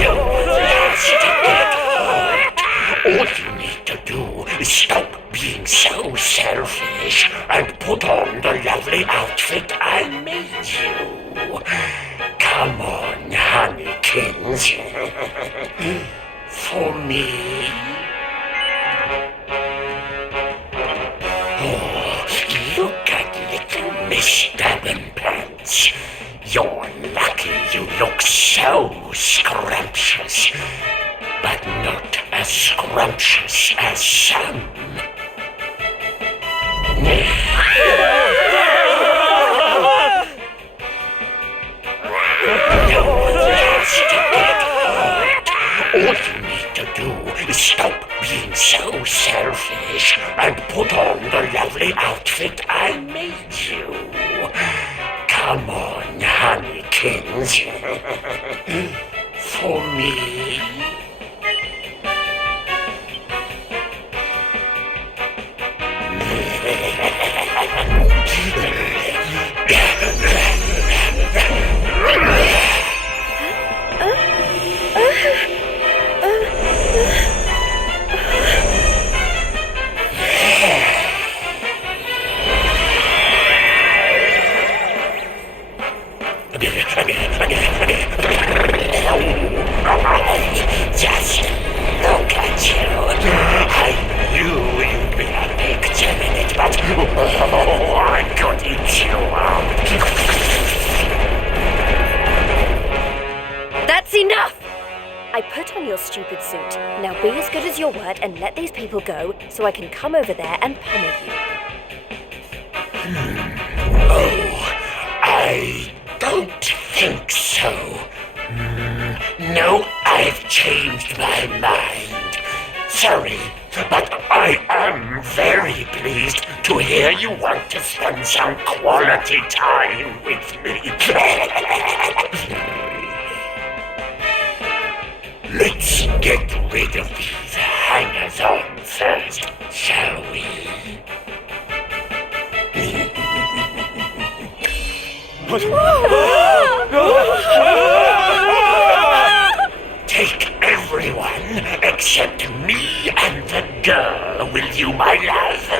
No one has to get hurt. All you need to do is stop being so selfish and put on the lovely outfit I made you. Come on, honeykins. For me. Oh, Miss Pants. You're lucky you look so scrumptious, but not as scrumptious as some. No one has to get hurt. All you need to do is stop being so selfish and put on the lovely outfit I made you. Come on, honeykins. For me. Just look at you. I knew you'd be a picture in it, but I could eat you up. That's enough! I put on your stupid suit. Now be as good as your word and let these people go so I can come over there and pummel you. Oh, I don't think so. No, I've changed my mind. Sorry, but I am very pleased to hear you want to spend some quality time with me. Let's get rid of these hangers-on first, shall we? Take everyone except me and the girl, will you, my love?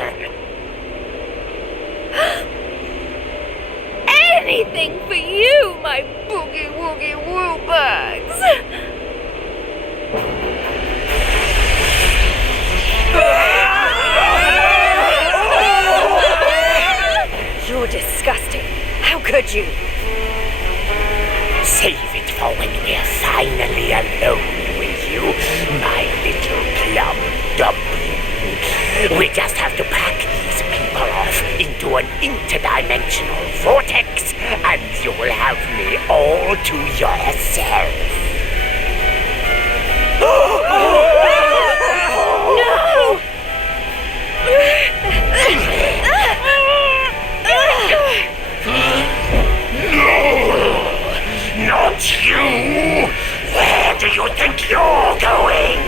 Anything for you, my boogie-woogie-woo bugs! You're disgusting. How could you? Save it for when we're finally alone with you, my little plum dumpling. We just have to pack these people off into an interdimensional vortex, and you'll have me all to yourself. No! Not you! Where do you think you're going?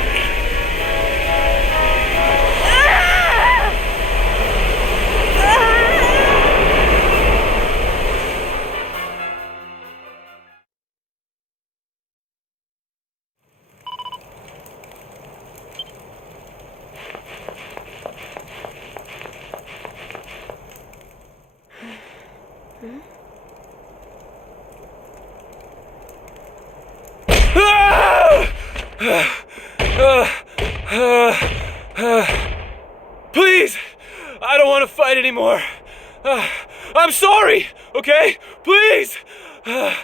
Please! I don't want to fight anymore. I'm sorry, okay? Please! Lo,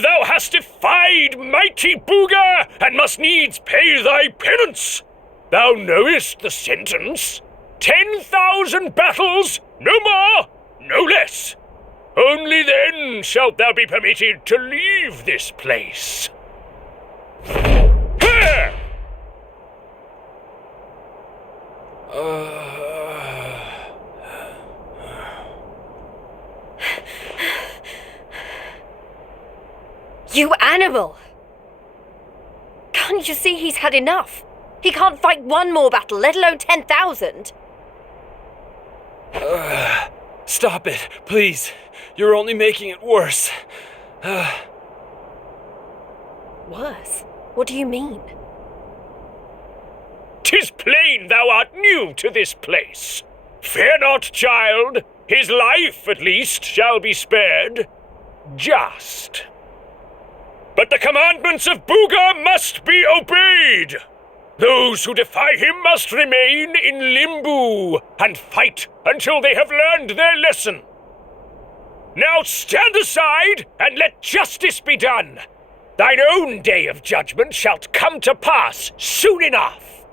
thou hast defied mighty Booga, and must needs pay thy penance. Thou knowest the sentence. 10,000 battles, no more, no less. Only then shalt thou be permitted to leave this place. Here! You animal! Can't you see he's had enough? He can't fight one more battle, let alone 10,000. Stop it, please. You're only making it worse. Worse? What do you mean? 'Tis plain thou art new to this place. Fear not, child. His life, at least, shall be spared. Just. But the commandments of Booga must be obeyed. Those who defy him must remain in limbo and fight until they have learned their lesson. Now stand aside and let justice be done. Thine own day of judgment shalt come to pass soon enough.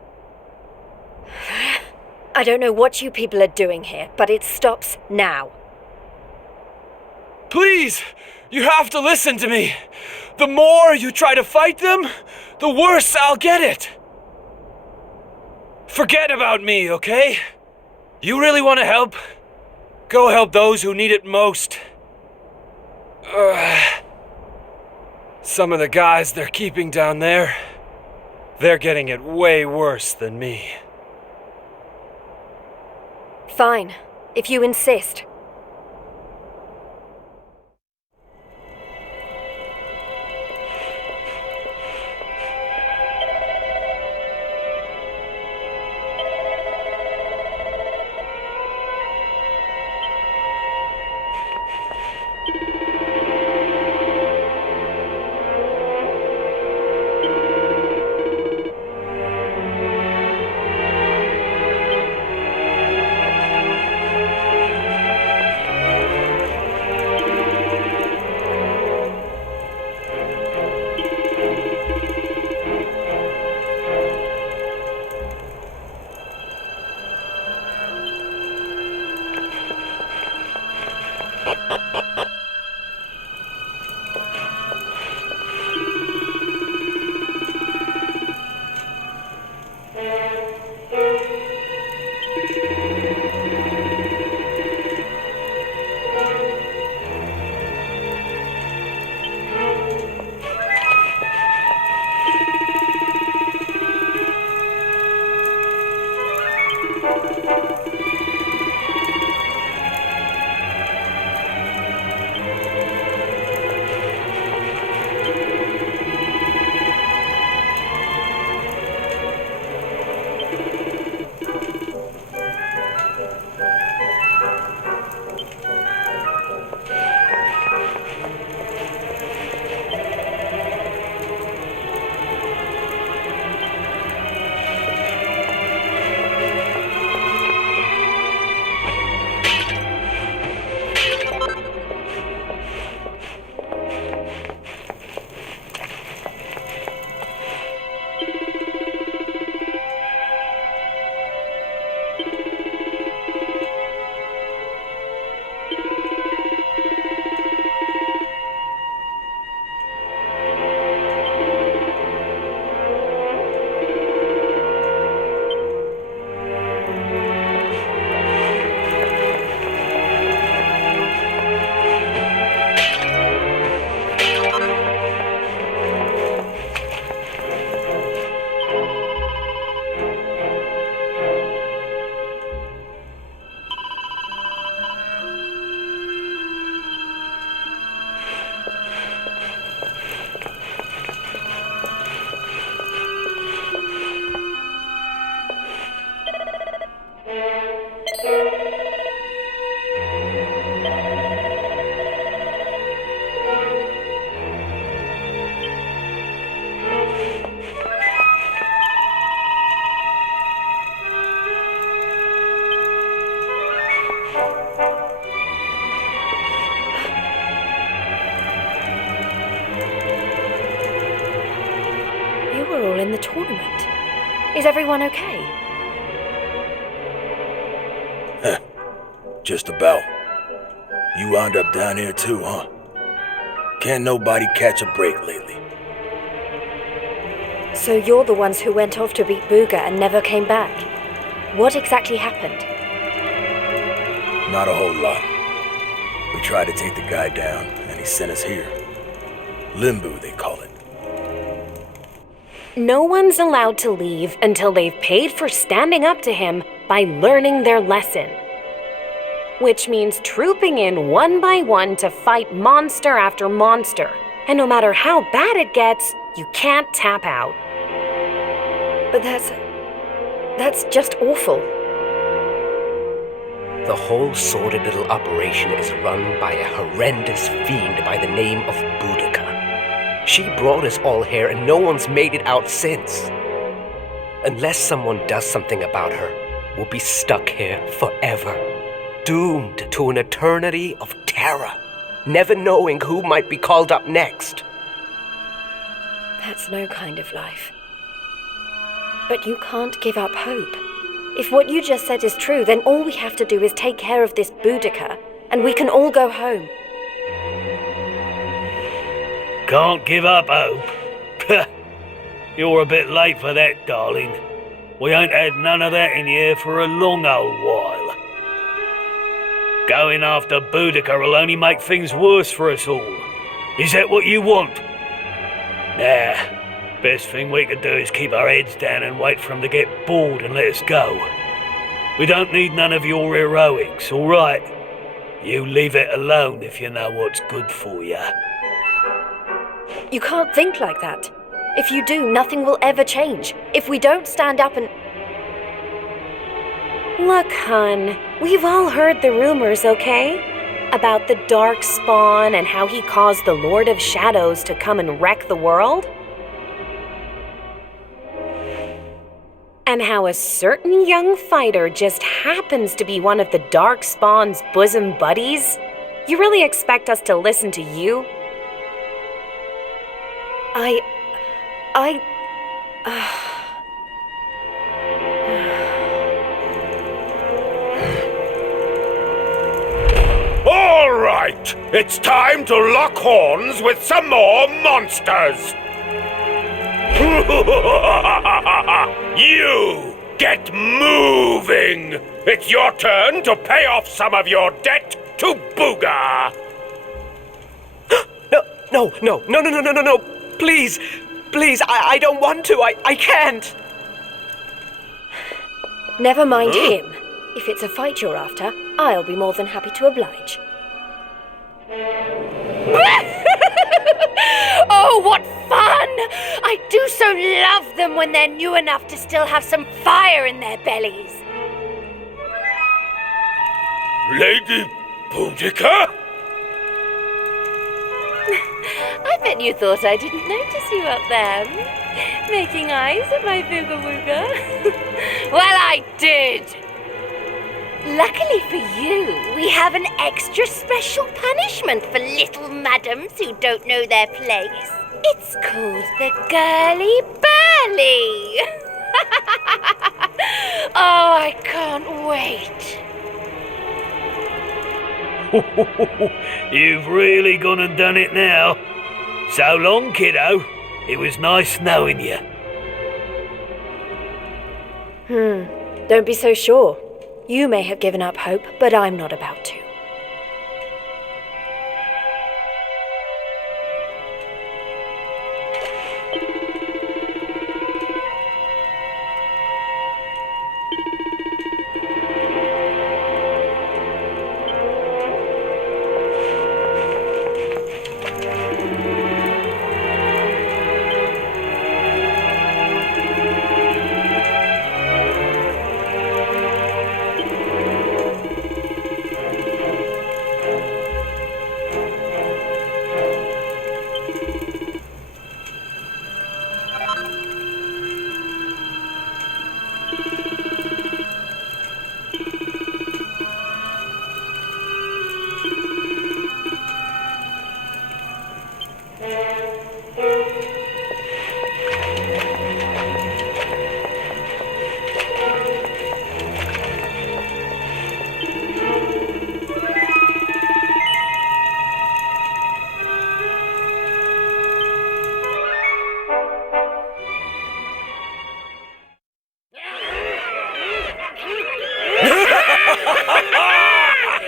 I don't know what you people are doing here, but it stops now. Please, you have to listen to me. The more you try to fight them, the worse I'll get it. Forget about me, okay? You really want to help? Go help those who need it most. Some of the guys they're keeping down there, they're getting it way worse than me. Fine, if you insist. In the tournament. Is everyone okay? Just about. You wound up down here too, huh? Can't nobody catch a break lately. So you're the ones who went off to beat Booga and never came back. What exactly happened? Not a whole lot. We tried to take the guy down, and he sent us here. Limbo, they call it. No one's allowed to leave until they've paid for standing up to him by learning their lesson. Which means trooping in one by one to fight monster after monster. And no matter how bad it gets, you can't tap out. But that's just awful. The whole sordid little operation is run by a horrendous fiend by the name of Boudica. She brought us all here and no one's made it out since. Unless someone does something about her, we'll be stuck here forever, doomed to an eternity of terror, never knowing who might be called up next. That's no kind of life. But you can't give up hope. If what you just said is true, then all we have to do is take care of this Boudica, and we can all go home. Can't give up hope? You're a bit late for that, darling. We ain't had none of that in here for a long old while. Going after Boudica will only make things worse for us all. Is that what you want? Nah, best thing we could do is keep our heads down and wait for him to get bored and let us go. We don't need none of your heroics, all right? You leave it alone if you know what's good for you. You can't think like that. If you do, nothing will ever change. If we don't stand up and... Look, hun, we've all heard the rumors, okay? About the Dark Spawn and how he caused the Lord of Shadows to come and wreck the world? And how a certain young fighter just happens to be one of the Dark Spawn's bosom buddies? You really expect us to listen to you? All right, it's time to lock horns with some more monsters. You get moving. It's your turn to pay off some of your debt to Booga. No. Please, I don't want to. I can't. Never mind him. If it's a fight you're after, I'll be more than happy to oblige. Oh, what fun! I do so love them when they're new enough to still have some fire in their bellies. Lady Boudica? I bet you thought I didn't notice you up there, making eyes at my booga wooga. Well, I did. Luckily for you, we have an extra special punishment for little madams who don't know their place. It's called the Girly Burly. Oh, I can't wait. You've really gone and done it now. So long, kiddo. It was nice knowing you. Don't be so sure. You may have given up hope, but I'm not about to.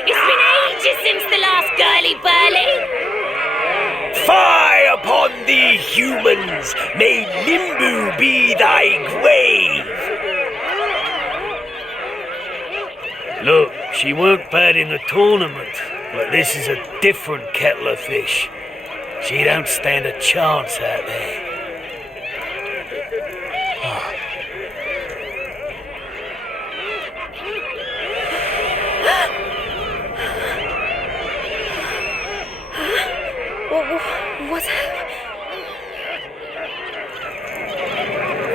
It's been ages since the last Girly Burly. Fie upon thee, humans! May Limbo be thy grave! Look, she weren't bad in the tournament, but this is a different kettle of fish. She don't stand a chance out there. What's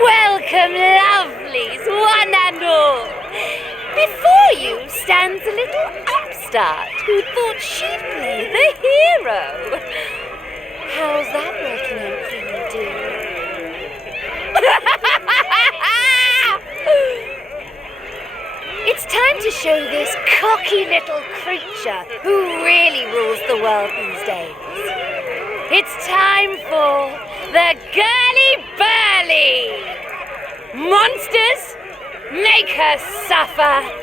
Welcome, stands a little upstart who thought she'd play the hero. How's that working out for you, dear? It's time to show this cocky little creature who really rules the world these days. It's time for the Girly Burly! Monsters, make her suffer!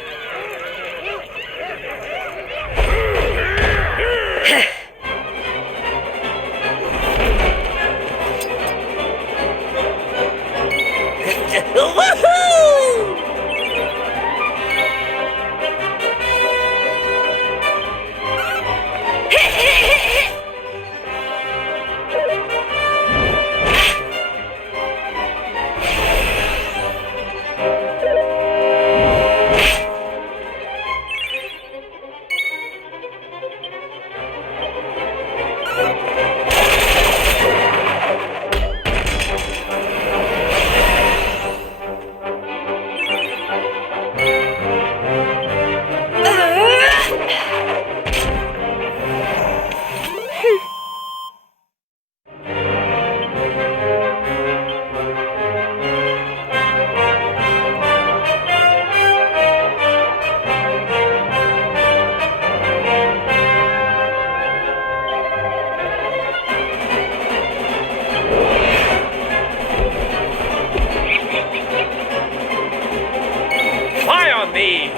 Woohoo!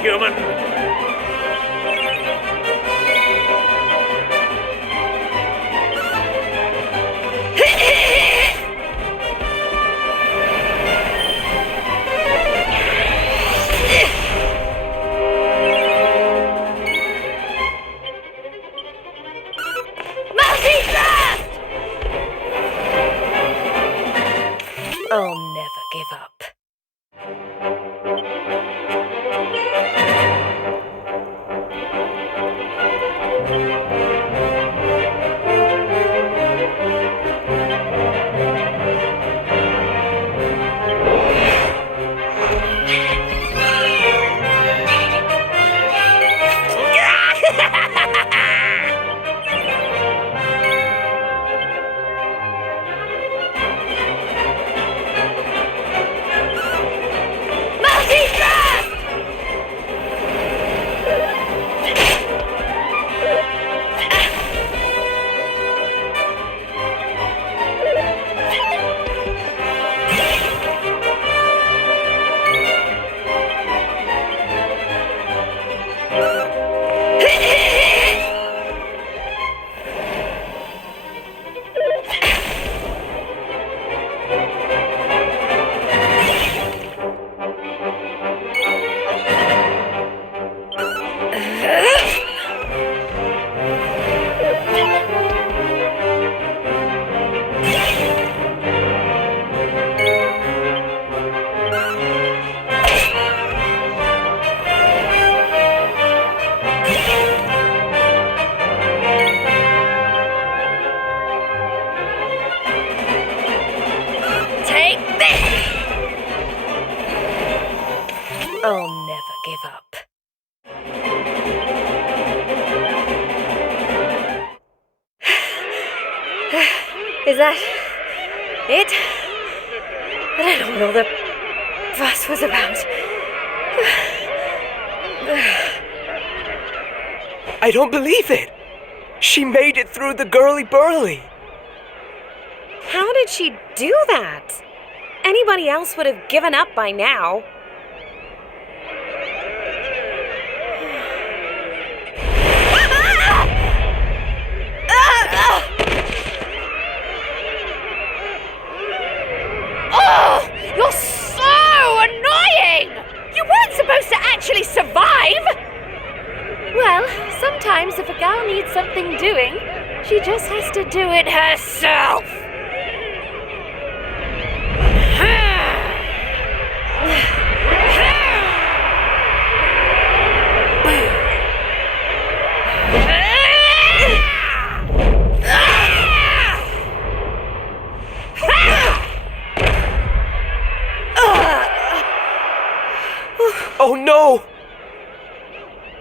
Human! I'll never give up. I'll never give up. Is that it? I don't know what all the fuss was about. I don't believe it! She made it through the Girly Burly! How did she do that? Anybody else would have given up by now. Oh, you're so annoying! You weren't supposed to actually survive! Well, sometimes if a gal needs something doing, she just has to do it herself. Oh no!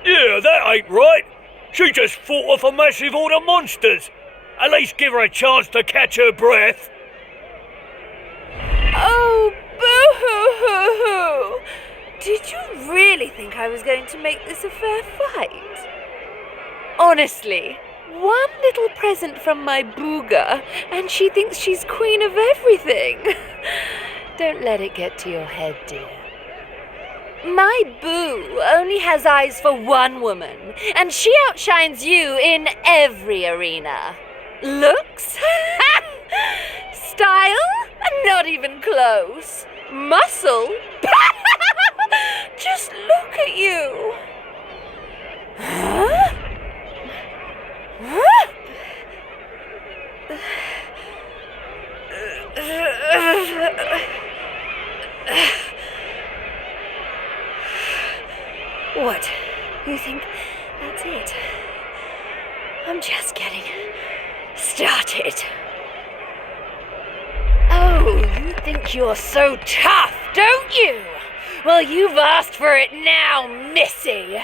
Yeah, that ain't right. She just fought off a massive horde of monsters. At least give her a chance to catch her breath. Oh, boo-hoo-hoo-hoo! Did you really think I was going to make this a fair fight? Honestly, one little present from my booger, and she thinks she's queen of everything. Don't let it get to your head, dear. My boo only has eyes for one woman, and she outshines you in every arena. Looks? Style? Not even close. Muscle? Just look at you. Huh? Huh? What? You think that's it? I'm just getting started. Oh, you think you're so tough, don't you? Well, you've asked for it now, Missy.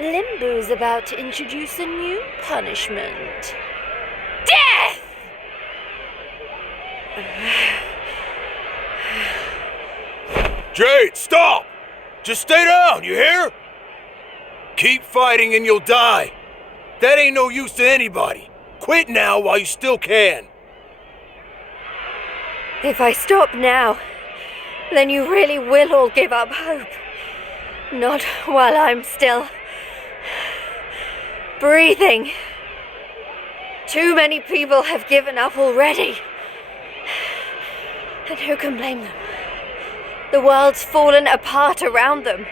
Limbo's about to introduce a new punishment. Death! Jade, stop! Just stay down, you hear? Keep fighting and you'll die. That ain't no use to anybody. Quit now while you still can. If I stop now, then you really will all give up hope. Not while I'm still breathing. Too many people have given up already. And who can blame them? The world's fallen apart around them.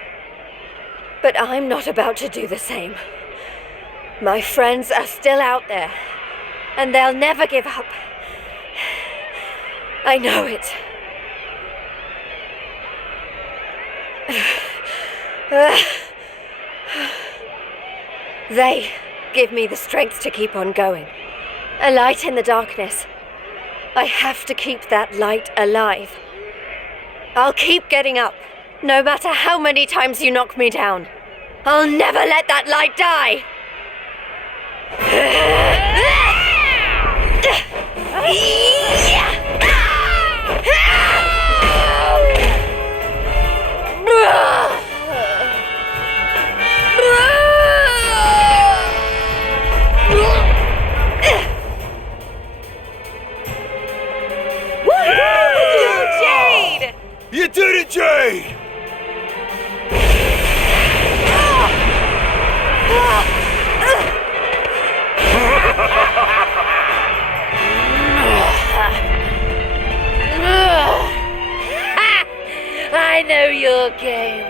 But I'm not about to do the same. My friends are still out there, and they'll never give up. I know it. They give me the strength to keep on going. A light in the darkness. I have to keep that light alive. I'll keep getting up, no matter how many times you knock me down. I'll never let that light die. Jade! You did it, Jade! I know your game,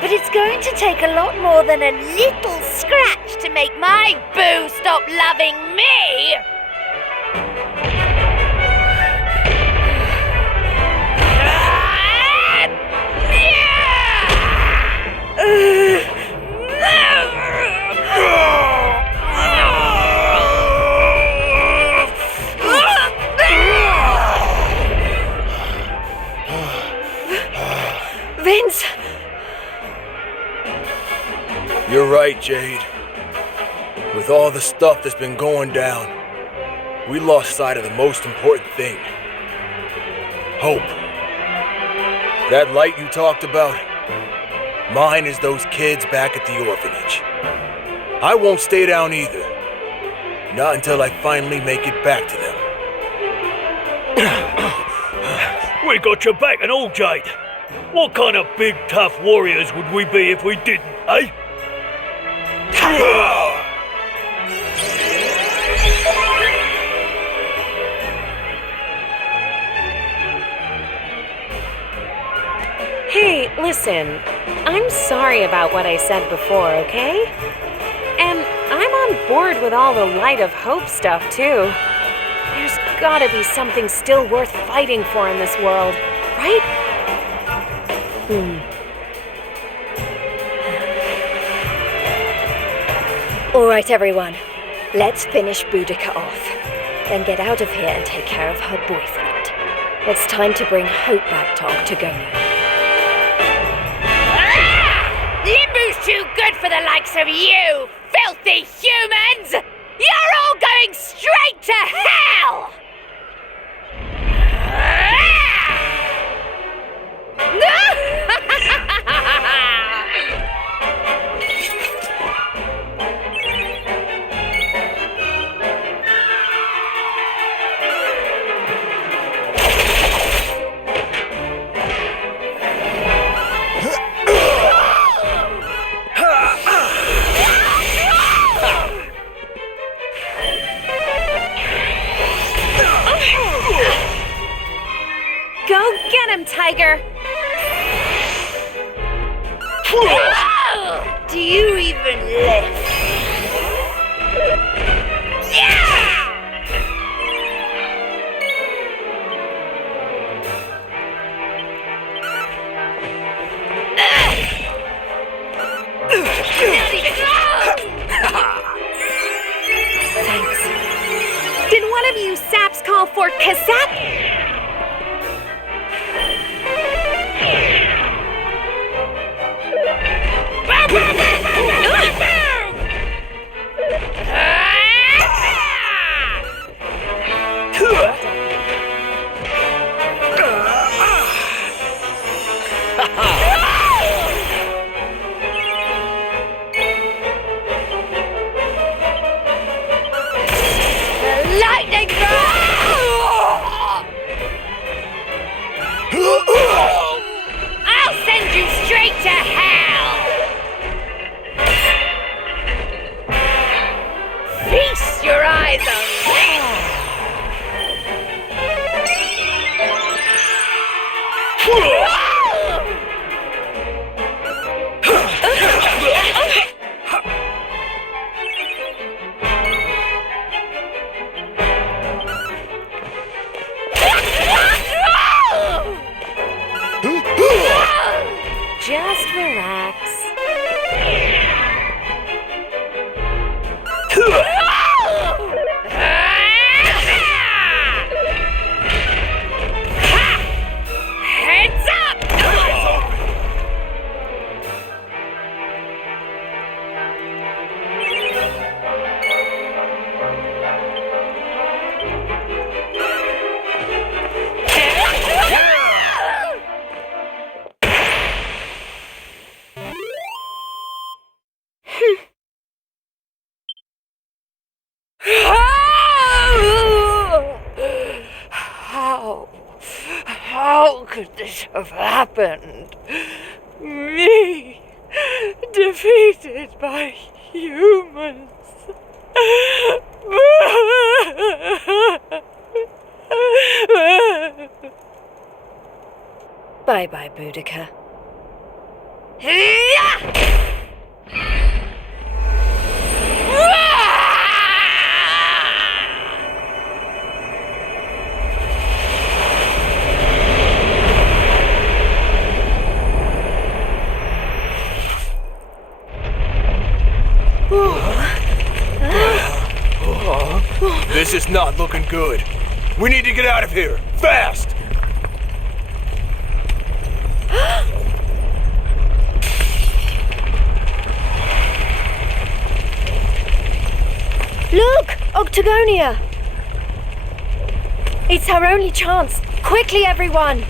but it's going to take a lot more than a little scratch to make my boo stop loving me! Vince! You're right, Jade. With all the stuff that's been going down, we lost sight of the most important thing. Hope. That light you talked about, mine is those kids back at the orphanage. I won't stay down either. Not until I finally make it back to them. We got your back and all, Jade. What kind of big, tough warriors would we be if we didn't, eh? Hey, listen. I'm sorry about what I said before, okay? And I'm on board with all the light of hope stuff, too. There's gotta be something still worth fighting for in this world, right? All right, everyone. Let's finish Boudica off. Then get out of here and take care of her boyfriend. It's time to bring Hope back to Octagonia. Limbo's too good for the likes of you, filthy humans! You're all going straight to hell! Go get him, Tiger! Do you even live? Thanks. Did one of you saps call for cassette? Lightning I'll send you straight to hell! Feast your eyes on me! Just relax. Heads up! How could this have happened? Me, defeated by humans. Bye-bye, Boudica. This is not looking good. We need to get out of here, fast! Look! Octagonia! It's our only chance. Quickly, everyone!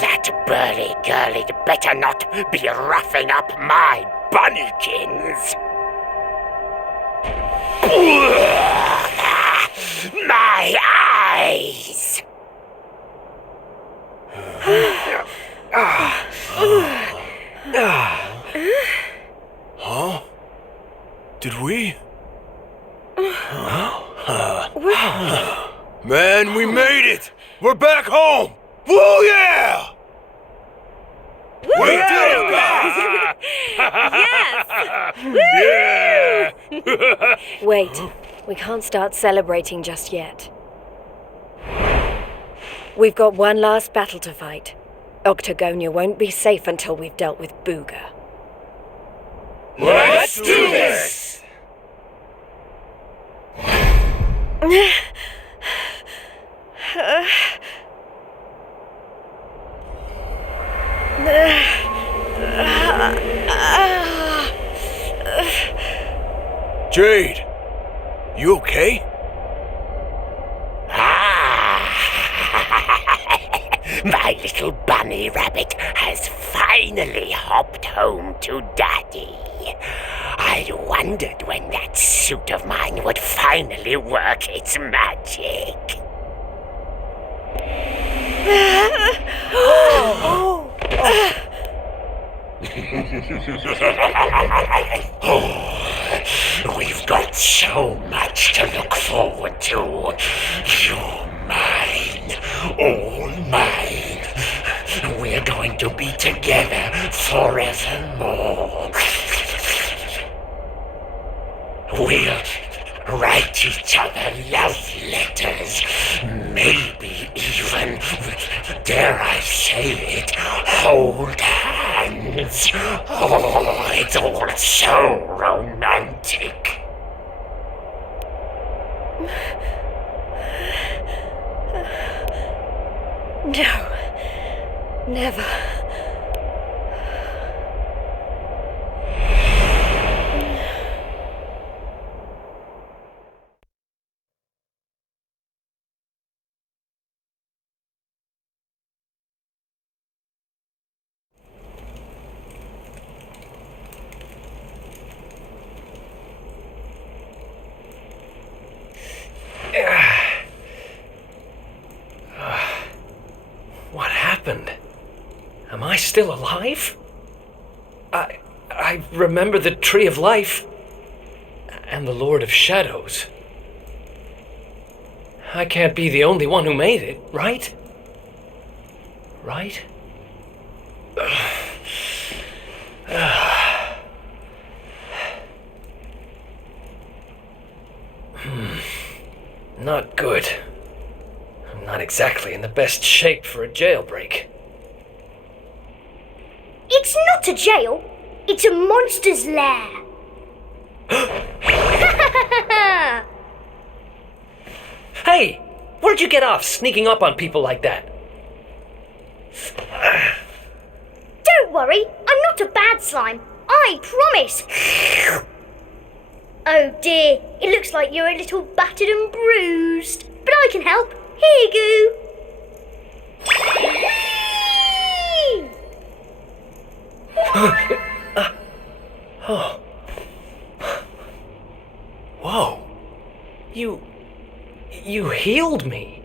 That burly girl'd better not be roughing up my bunnykins. My eyes! Huh? Did we? Man, we made it! We're back home! Woo yeah! We did it, guys! Yes! Yeah! Wait, we can't start celebrating just yet. We've got one last battle to fight. Octagonia won't be safe until we've dealt with Booga. Let's do this! Jade, you okay? My little bunny rabbit has finally hopped home to Daddy. I wondered when that suit of mine would finally work its magic. We've got so much to look forward to. You're mine, all mine. We're going to be together forevermore. We'll write each other love letters, maybe even, dare I say it, hold hands. Oh, it's all so romantic. No. Never. What happened? Am I still alive? I remember the Tree of Life and the Lord of Shadows. I can't be the only one who made it, right? Right? Not good. I'm not exactly in the best shape for a jailbreak. It's not a jail. It's a monster's lair. Hey! Where'd you get off sneaking up on people like that? Don't worry, I'm not a bad slime. I promise. Oh dear, it looks like you're a little battered and bruised. But I can help. Here you go. Oh. Whoa. You healed me.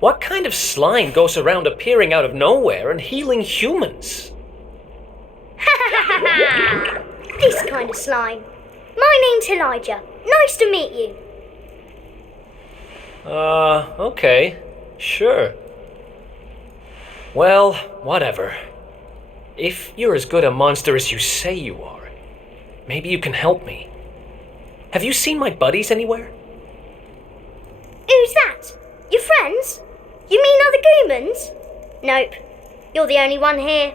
What kind of slime goes around appearing out of nowhere and healing humans? This kind of slime. My name's Elijah. Nice to meet you. Okay. Sure. Well, whatever. If you're as good a monster as you say you are, maybe you can help me. Have you seen my buddies anywhere? Who's that? Your friends? You mean other Goomans? Nope. You're the only one here.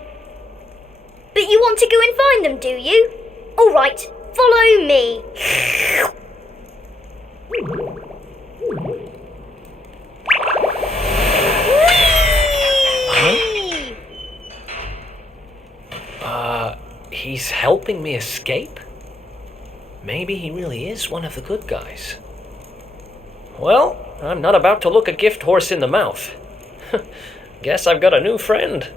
But you want to go and find them, do you? All right, follow me. He's helping me escape? Maybe he really is one of the good guys. Well, I'm not about to look a gift horse in the mouth. Guess I've got a new friend.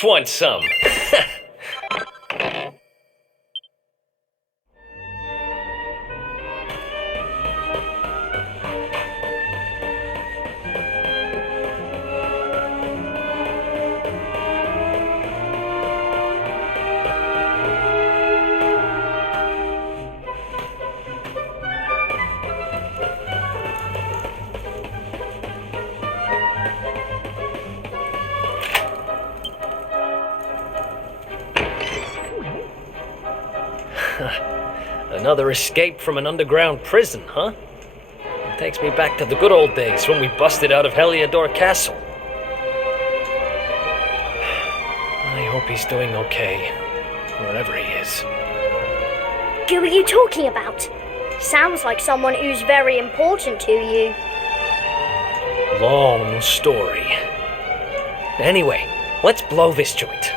else want some? Another escape from an underground prison, huh? It takes me back to the good old days when we busted out of Heliodor Castle. I hope he's doing okay, wherever he is. Who are you talking about? Sounds like someone who's very important to you. Long story. Anyway, let's blow this joint.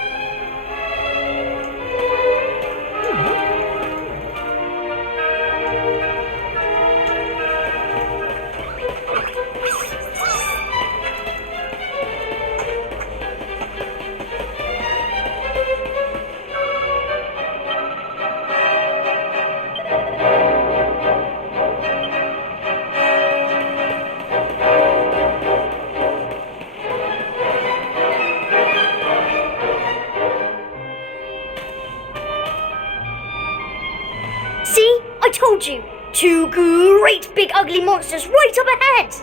See? I told you! Two great big ugly monsters right up ahead!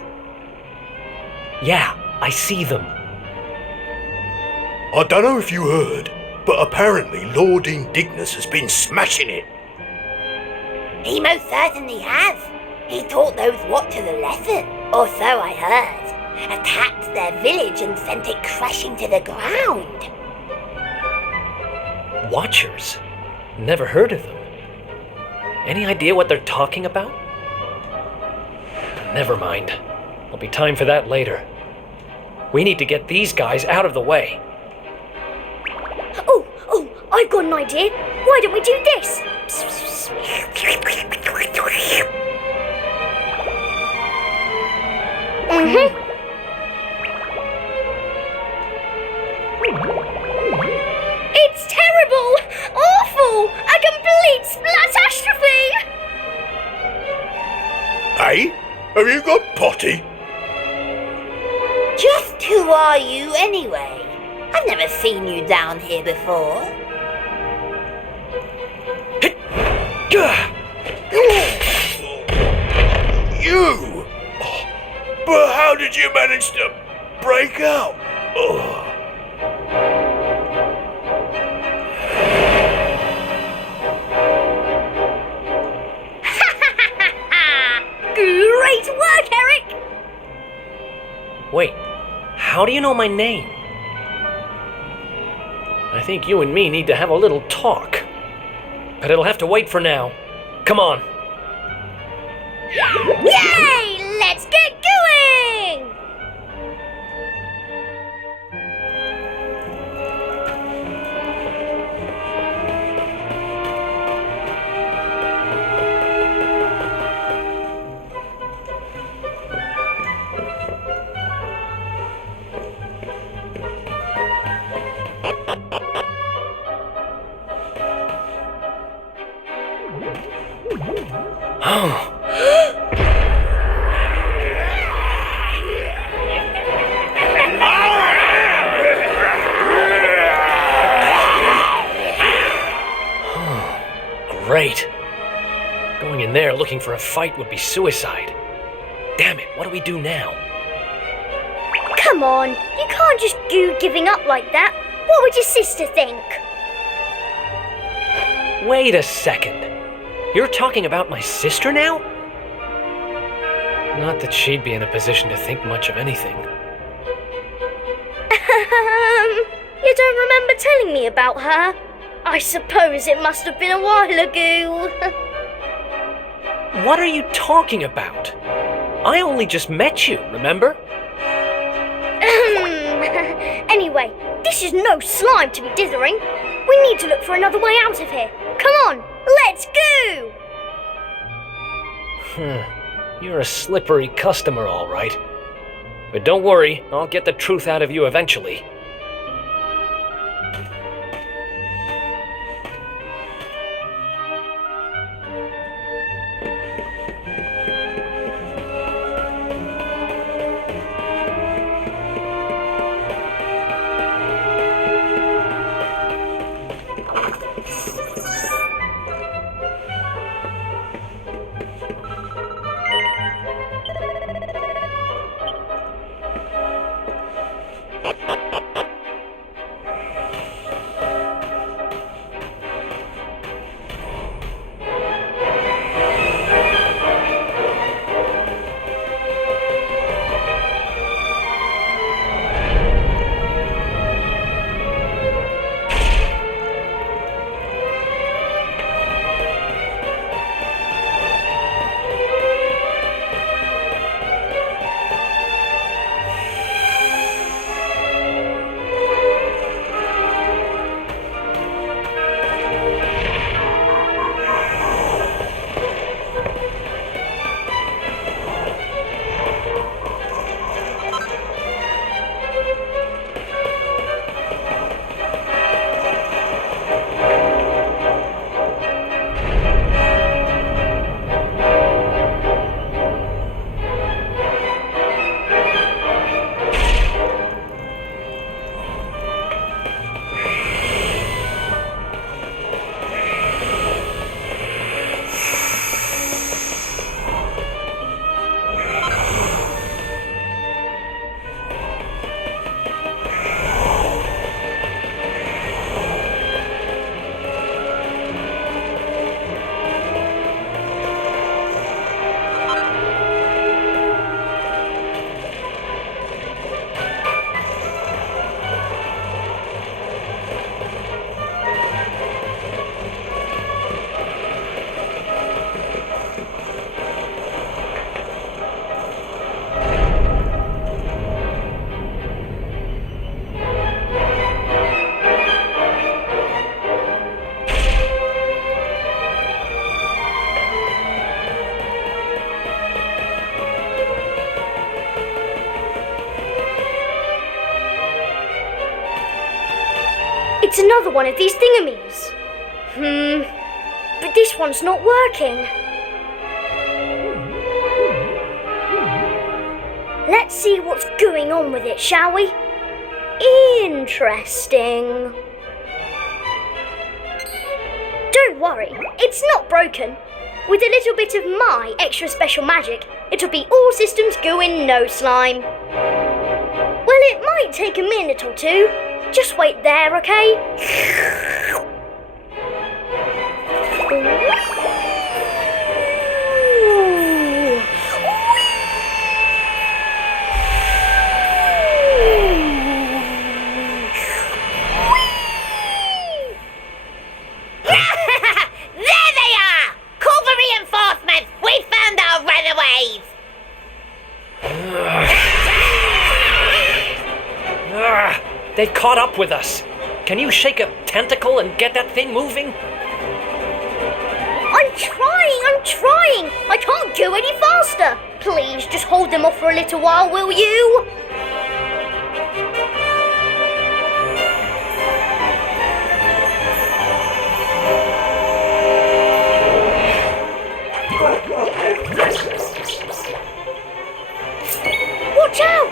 Yeah, I see them. I don't know if you heard, but apparently Lord Indignus has been smashing it. He most certainly has. He taught those what to the lesson, or so I heard. Attacked their village and sent it crashing to the ground. Watchers? Never heard of them. Any idea what they're talking about? Never mind. There'll be time for that later. We need to get these guys out of the way. Oh, I've got an idea. Why don't we do this? It's terrible! Awful! A complete splatastrophe! Hey? Have you got potty? Just who are you anyway? I've never seen you down here before. You! But how did you manage to break out? Great work, Erik! Wait, how do you know my name? I think you and me need to have a little talk. But it'll have to wait for now. Come on. Yay! Let's get going! Great. Going in there looking for a fight would be suicide. Damn it, what do we do now? Come on, you can't just do giving up like that. What would your sister think? Wait a second. You're talking about my sister now? Not that she'd be in a position to think much of anything. You don't remember telling me about her? I suppose it must have been a while ago. What are you talking about? I only just met you, remember? Anyway, this is no slime to be dithering. We need to look for another way out of here. Come on, let's go! You're a slippery customer, all right. But don't worry, I'll get the truth out of you eventually. It's another one of these thingamies. But this one's not working. Let's see what's going on with it, shall we? Interesting. Don't worry, it's not broken. With a little bit of my extra special magic, it'll be all systems go in no slime. Well, it might take a minute or two. Just wait there, okay? They've caught up with us. Can you shake a tentacle and get that thing moving? I'm trying! I can't go any faster! Please, just hold them off for a little while, will you? Watch out!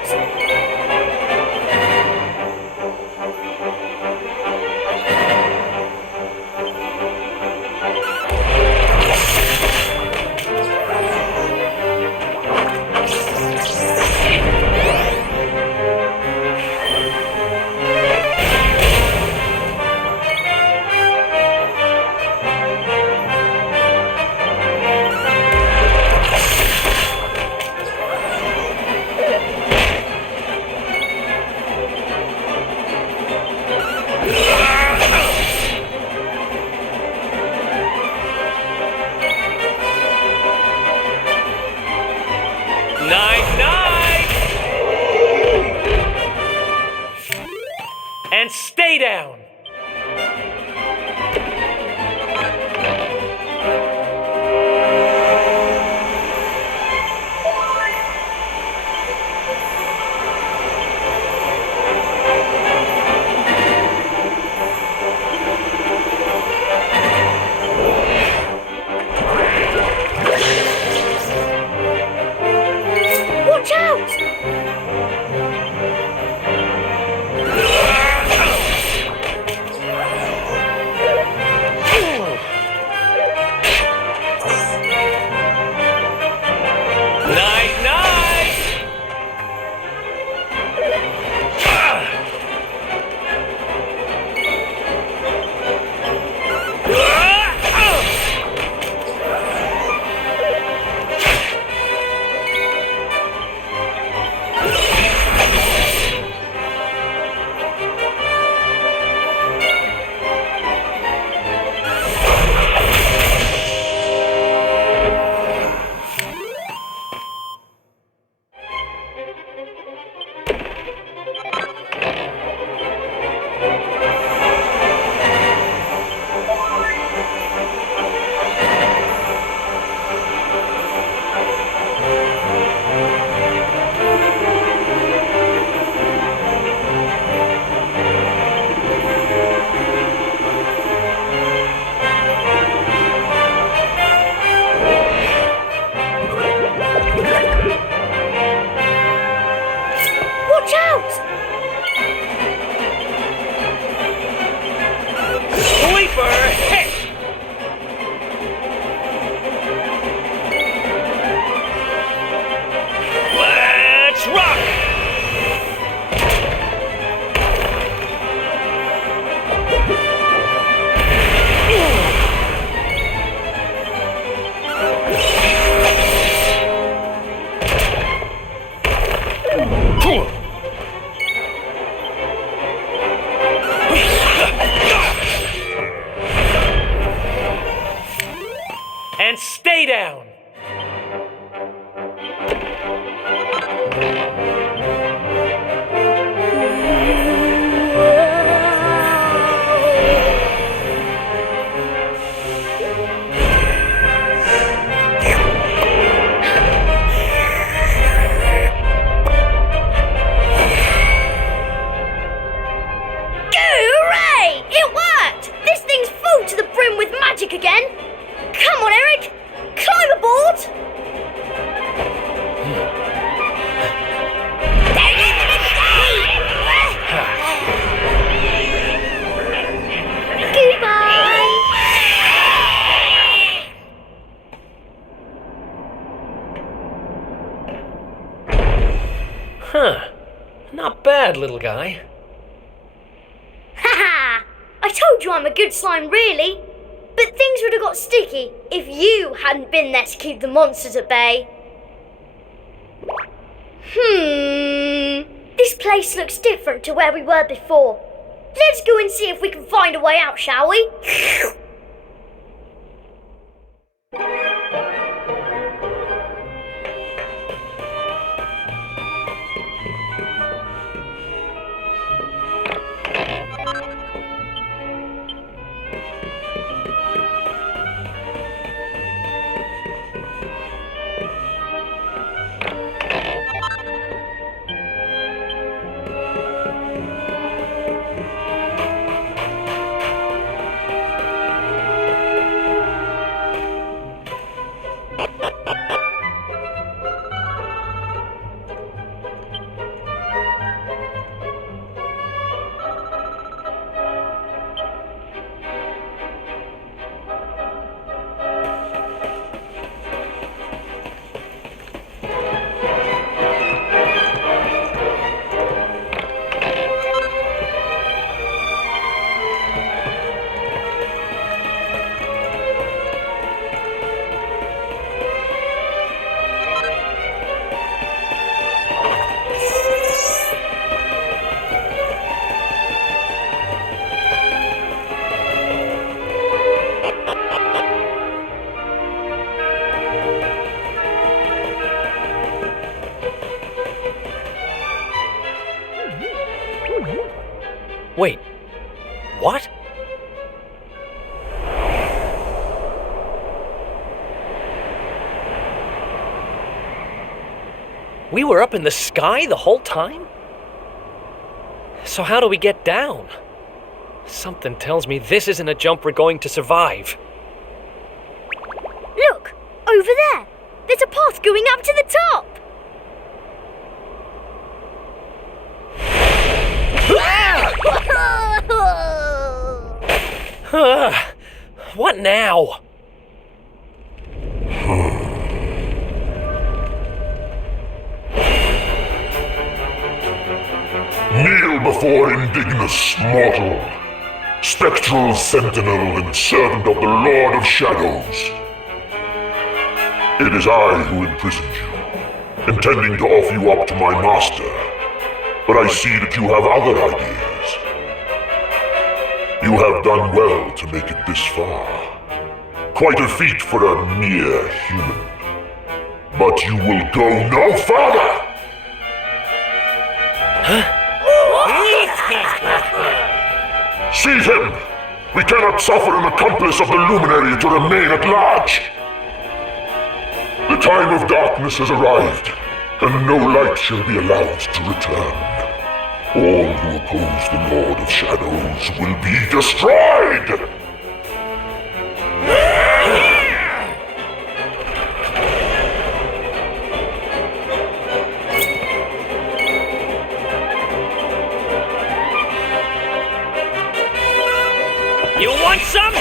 And stay down! Watch out! And stay down! Hooray! Come on, Erik! Climb aboard! Goodbye! Huh. Not bad, little guy. Haha! I told you I'm a good slime, really. But things would have got sticky if you hadn't been there to keep the monsters at bay. This place looks different to where we were before. Let's go and see if we can find a way out, shall we? Wait, what? We were up in the sky the whole time? So how do we get down? Something tells me this isn't a jump we're going to survive. Look, over there. There's a path going up to the top. What now? Kneel before indignous mortal, spectral sentinel and servant of the Lord of Shadows. It is I who imprisoned you, intending to offer you up to my master, but I see that you have other ideas. You have done well to make it this far. Quite a feat for a mere human. But you will go no further! Seize him! We cannot suffer an accomplice of the Luminary to remain at large! The time of darkness has arrived, and no light shall be allowed to return. All who oppose the Lord of Shadows will be destroyed! You want some?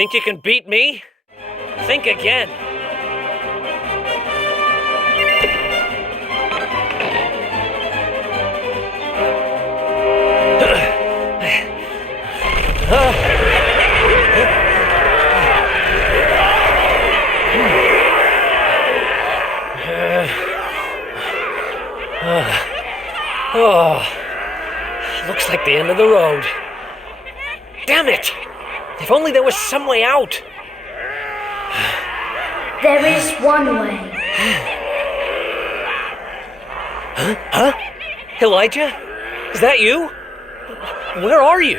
Think you can beat me? Think again. Looks like the end of the road. Damn it! If only there was some way out. There is one way. Huh? Elijah? Is that you? Where are you?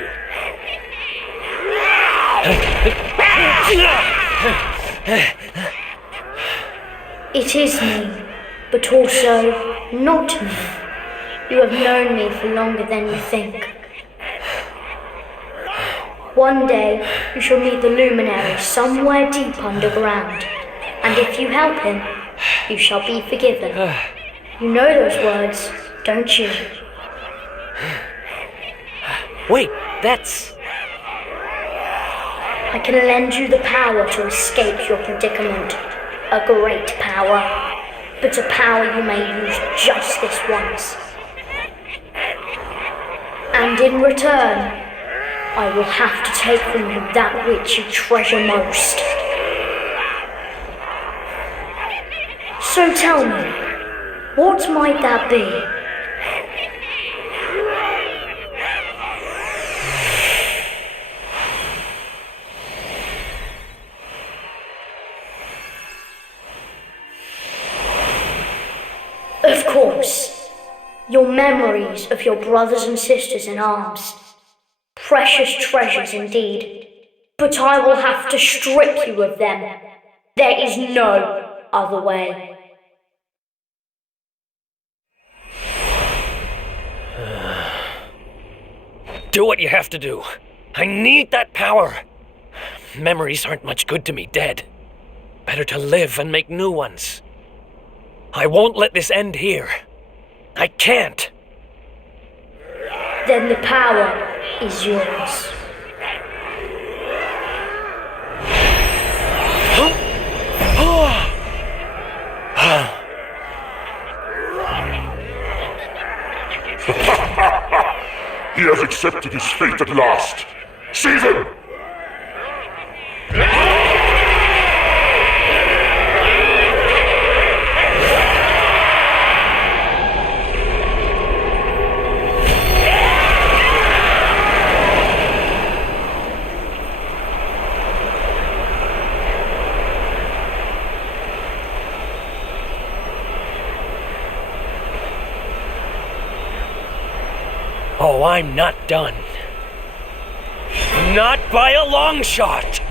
It is me, but also not me. You have known me for longer than you think. One day, you shall meet the luminary somewhere deep underground, and if you help him, you shall be forgiven. You know those words, don't you? Wait, that's... I can lend you the power to escape your predicament. A great power, but a power you may use just this once. And in return, I will have to take from you that which you treasure most. So tell me, what might that be? Of course, your memories of your brothers and sisters in arms. Precious treasures indeed. But I will have to strip you of them. There is no other way. Do what you have to do. I need that power. Memories aren't much good to me dead. Better to live and make new ones. I won't let this end here. I can't. Then the power is yours. He has accepted his fate at last. Seize him! Oh, I'm not done. Not by a long shot!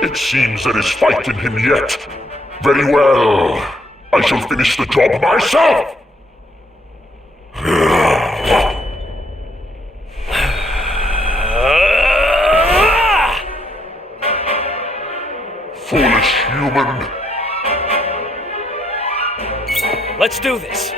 It seems there is fight in him yet. Very well. I shall finish the job myself! Foolish human. Let's do this.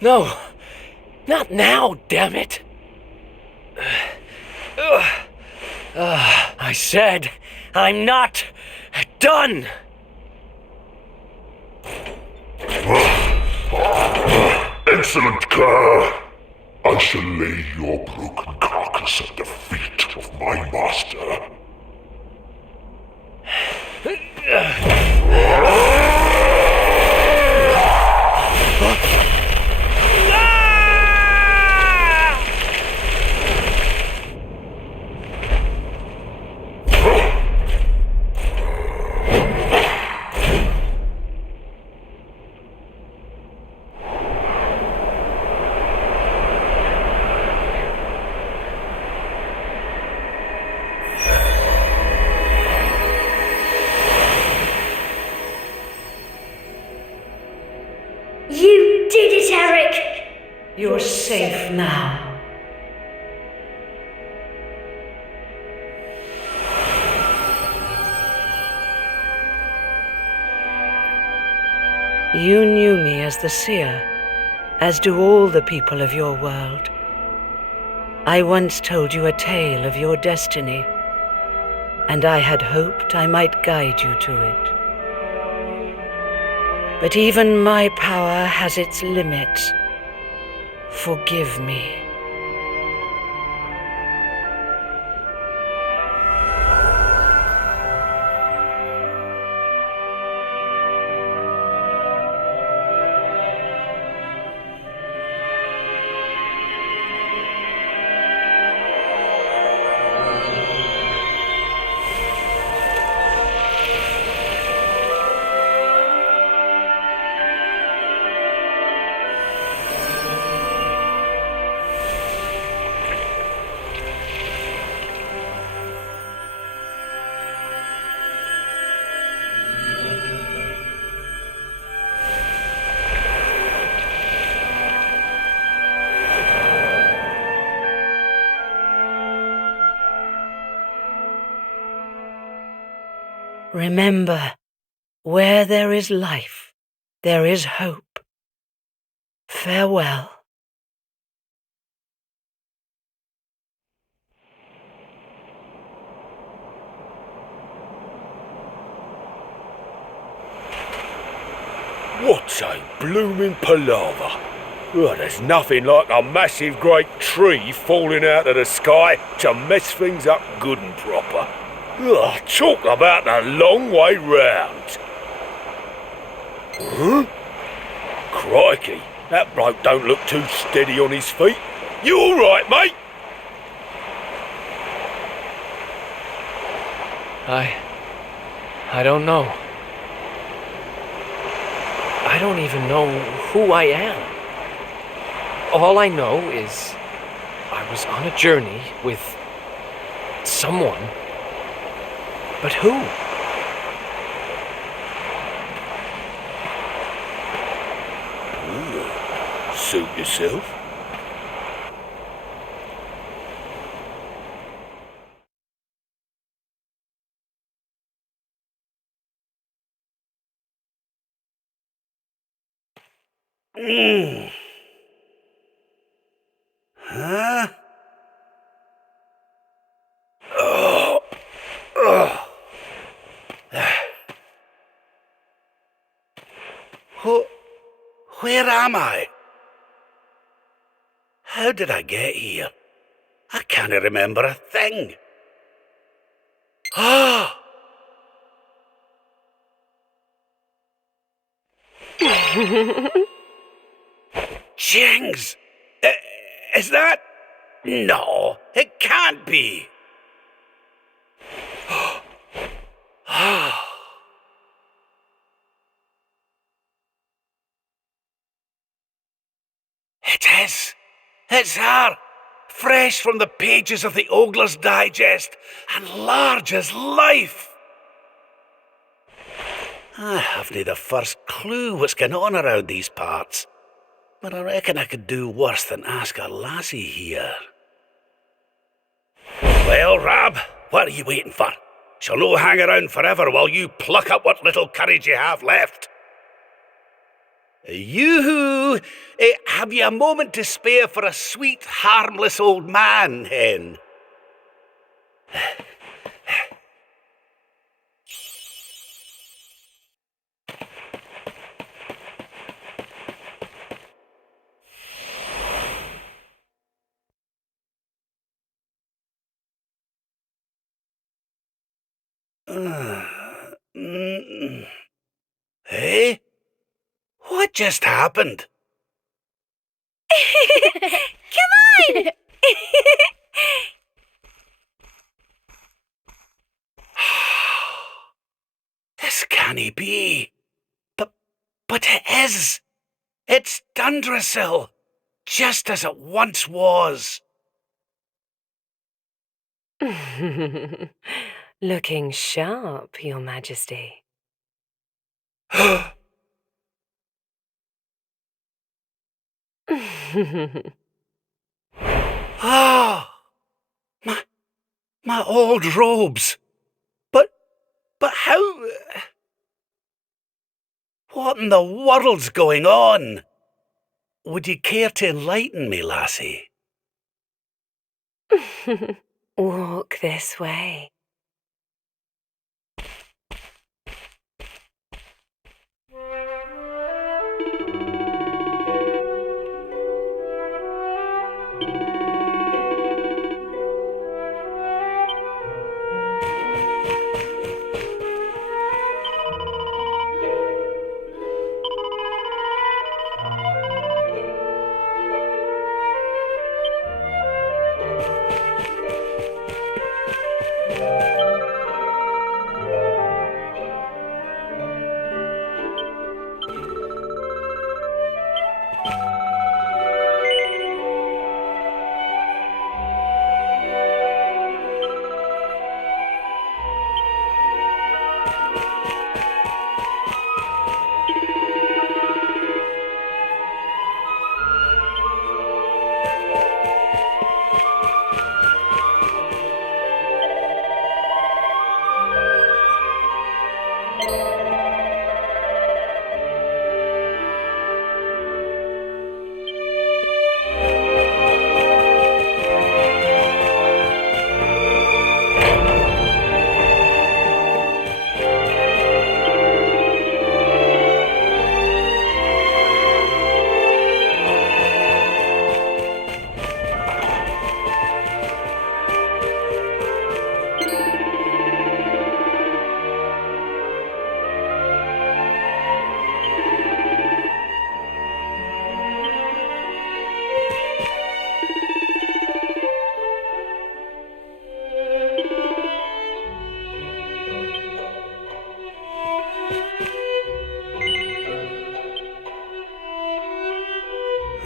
No, not now, damn it. I said, I'm not done. Excellent care. I shall lay your broken carcass at the feet of my master. You did it, Erik! You're safe now. You knew me as the seer, as do all the people of your world. I once told you a tale of your destiny, and I had hoped I might guide you to it. But even my power has its limits. Forgive me. Remember, where there is life, there is hope. Farewell. What a blooming palaver. Oh, there's nothing like a massive great tree falling out of the sky to mess things up good and proper. Oh, talk about a long way round. Huh? Crikey, that bloke don't look too steady on his feet. You all right, mate? I don't know. I don't even know who I am. All I know is I was on a journey with someone. But who? Ooh, suit yourself. Huh? Oh. Oh. Where am I? How did I get here? I can't remember a thing. Ah! Jings! Is that... No, it can't be. It is. It's her. Fresh from the pages of the Ogler's Digest and large as life. I haven't the first clue what's going on around these parts, but I reckon I could do worse than ask a lassie here. Well, Rab, what are you waiting for? She'll no hang around forever while you pluck up what little courage you have left. You, have you a moment to spare for a sweet, harmless old man, hen? Hey? What just happened? Come on! This can't be. But it is. It's Dundrasil, just as it once was. Looking sharp, Your Majesty. Ah, my old robes. But how? What in the world's going on? Would you care to enlighten me, lassie? Walk this way.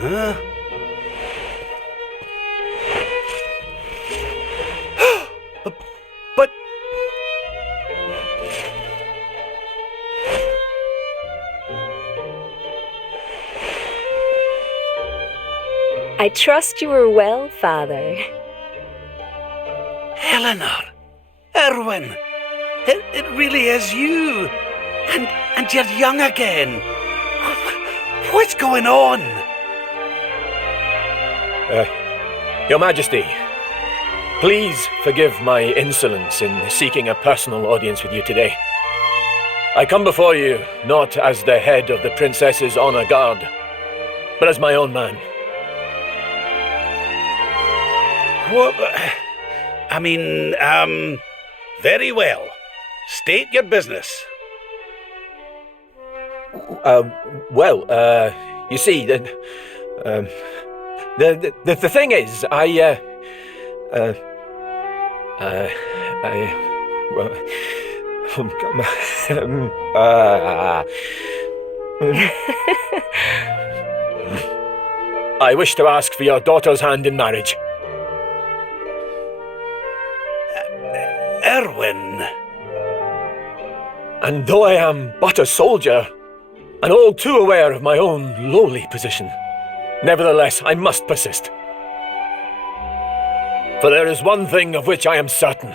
Huh? but... I trust you are well, Father. Eleanor! Erwin! It really is you! And you're young again! What's going on? Your Majesty, please forgive my insolence in seeking a personal audience with you today. I come before you not as the head of the Princess's honor guard, but as my own man. What? I mean, very well. State your business. You see, the thing is, I wish to ask for your daughter's hand in marriage. Erwin. And though I am but a soldier, and all too aware of my own lowly position, nevertheless I must persist. For there is one thing of which I am certain.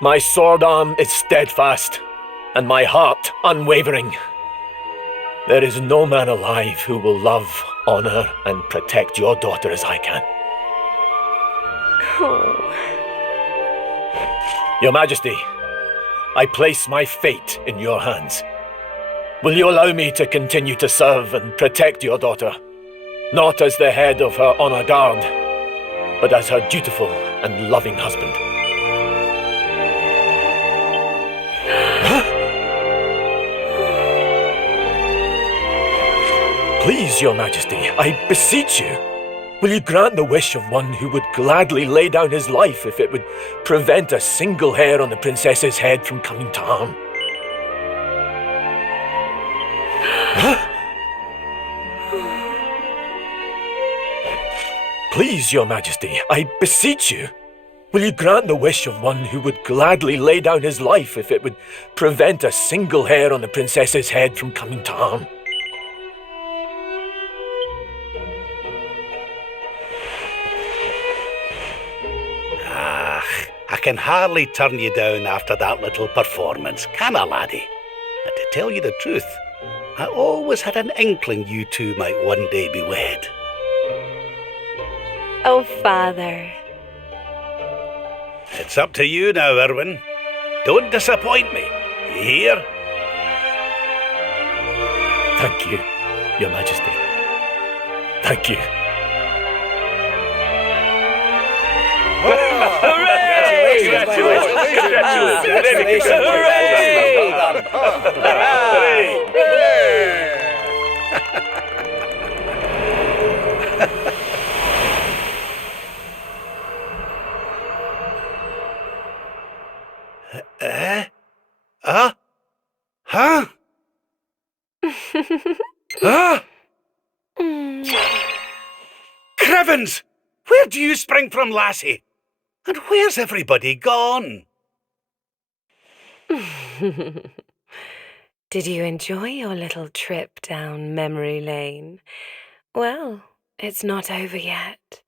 My sword arm is steadfast, and my heart unwavering. There is no man alive who will love, honor, and protect your daughter as I can. Oh. Your Majesty, I place my fate in your hands. Will you allow me to continue to serve and protect your daughter? Not as the head of her honor guard, but as her dutiful and loving husband. Please, Your Majesty, I beseech you, will you grant the wish of one who would gladly lay down his life if it would prevent a single hair on the princess's head from coming to harm? Please, Your Majesty, I beseech you, will you grant the wish of one who would gladly lay down his life if it would prevent a single hair on the princess's head from coming to harm? I can hardly turn you down after that little performance, can I, laddie? And to tell you the truth, I always had an inkling you two might one day be wed. Oh, Father. It's up to you now, Erwin. Don't disappoint me. You hear? Thank you, Your Majesty. Thank you. Huh? Huh? Crevens! Where do you spring from, lassie? And where's everybody gone? Did you enjoy your little trip down memory lane? Well, it's not over yet.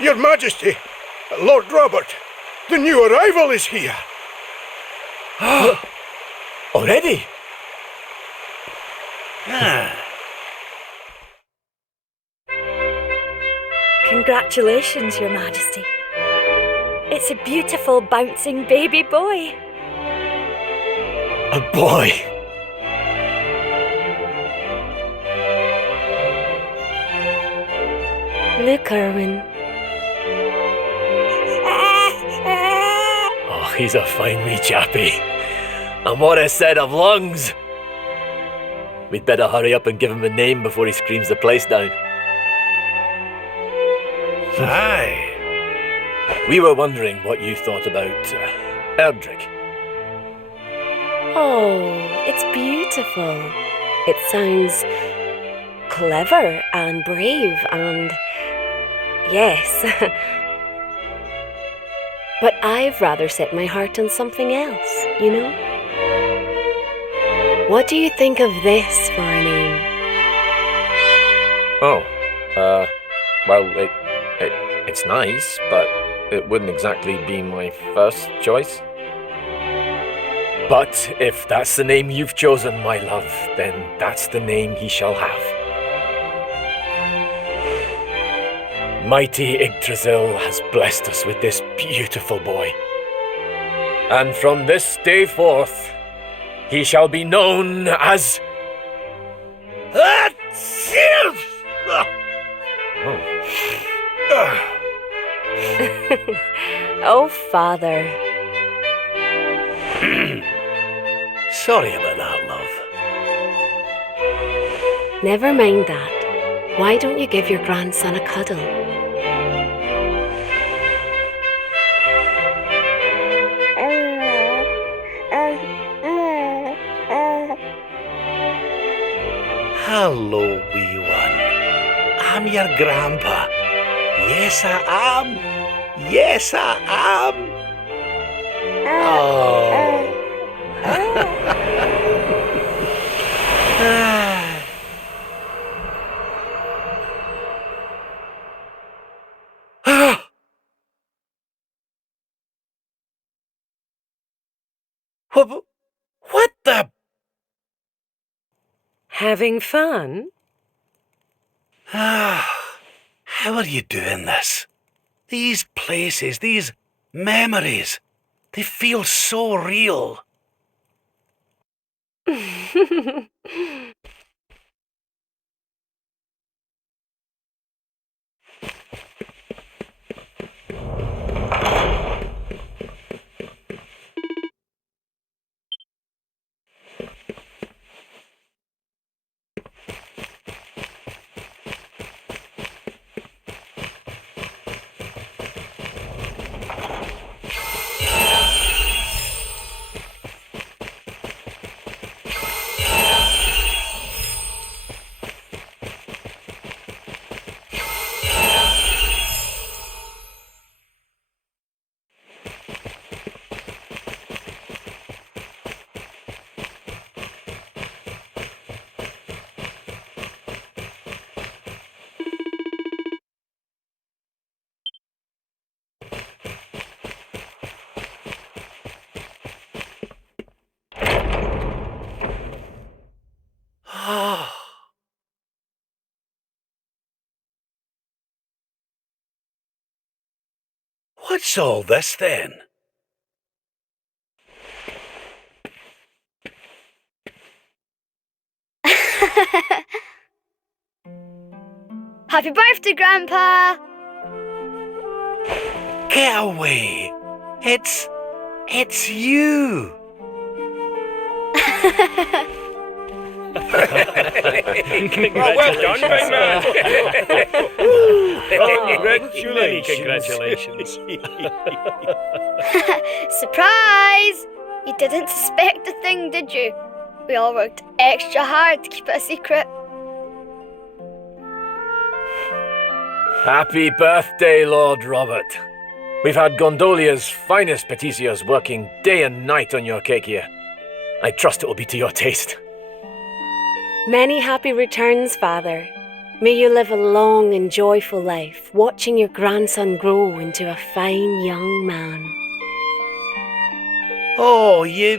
Your Majesty, Lord Robert, the new arrival is here. Already? Congratulations, Your Majesty. It's a beautiful, bouncing baby boy. A boy? Look, Erwin. Oh, he's a fine wee chappie. And what a set of lungs! We'd better hurry up and give him a name before he screams the place down. Aye. We were wondering what you thought about Erdrick. Oh, it's beautiful. It sounds clever and brave and... yes. But I've rather set my heart on something else, you know? What do you think of this for a name? Oh, well, it's nice, but it wouldn't exactly be my first choice. But if that's the name you've chosen, my love, then that's the name he shall have. Mighty Yggdrasil has blessed us with this beautiful boy. And from this day forth, he shall be known as... Oh, Father. Sorry about that, love. Never mind that. Why don't you give your grandson a cuddle? Hello, wee one. I'm your grandpa. Yes, I am. Yes, I am. What the... Having fun? How are you doing this? These places, these memories, they feel so real. What's all this then? Happy birthday, Grandpa! Get away! It's you! Well done, big man! Congratulations. Surprise! You didn't suspect a thing, did you? We all worked extra hard to keep it a secret. Happy birthday, Lord Robert. We've had Gondolia's finest patissiers working day and night on your cake here. I trust it will be to your taste. Many happy returns, Father. May you live a long and joyful life, watching your grandson grow into a fine young man. Oh, you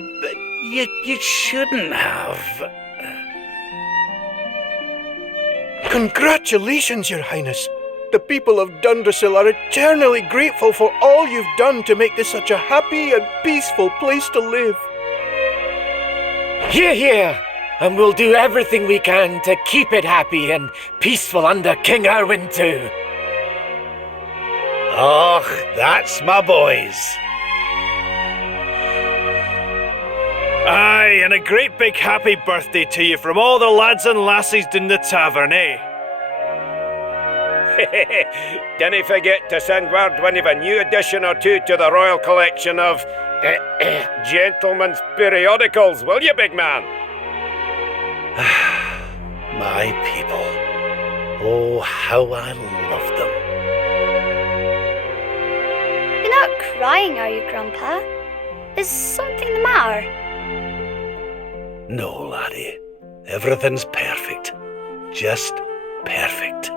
shouldn't have. Congratulations, Your Highness. The people of Dundrasil are eternally grateful for all you've done to make this such a happy and peaceful place to live. Hear, hear! And we'll do everything we can to keep it happy and peaceful under King Erwin too. Och, that's my boys. Aye, and a great big happy birthday to you from all the lads and lassies in the tavern, eh? Dinna forget to send word when you've a new edition or two to the Royal Collection of Gentlemen's Periodicals, will you, big man? My people. Oh, how I love them. You're not crying, are you, Grandpa? Is something the matter? No, laddie. Everything's perfect. Just perfect.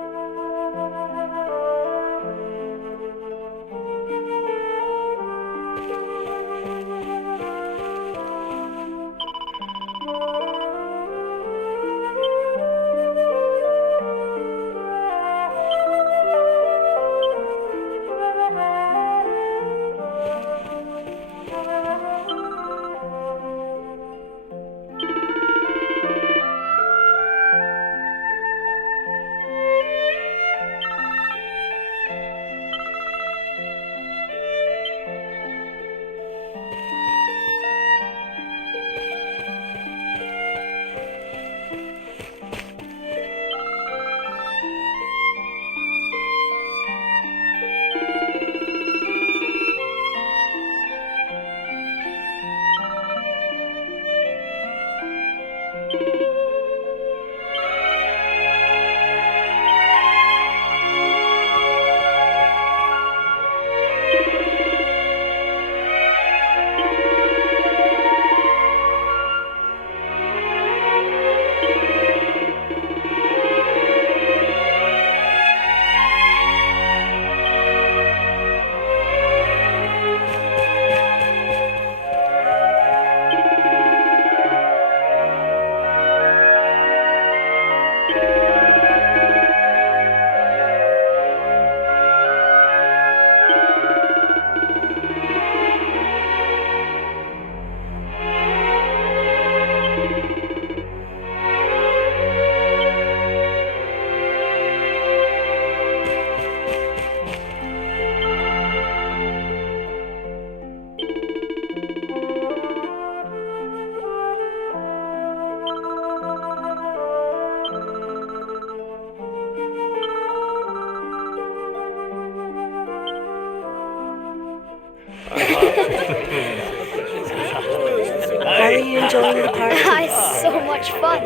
How are you enjoying the party? It's so much fun.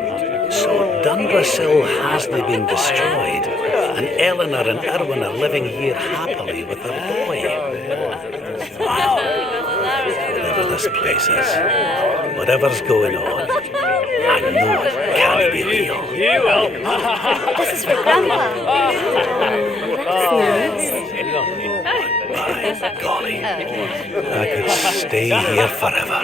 So Dundrasil hasn't been destroyed, and Eleanor and Erwin are living here happily with their boy. Whatever this place is, whatever's going on, I know it can't be real. This is for Grandpa. That's nice. By golly, I could stay here forever.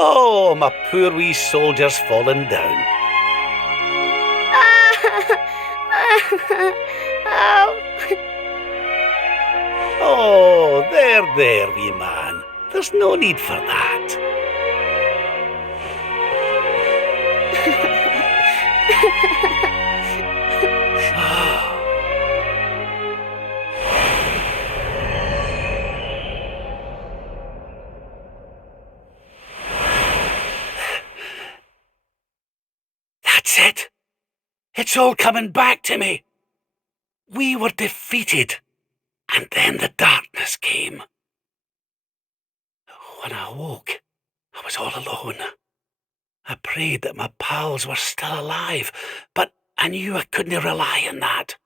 Oh, my poor wee soldier's fallen down. Oh, there, wee man. There's no need for that. That's it. It's all coming back to me. We were defeated, and then the darkness came. When I awoke, I was all alone. I prayed that my pals were still alive, but I knew I couldn't rely on that.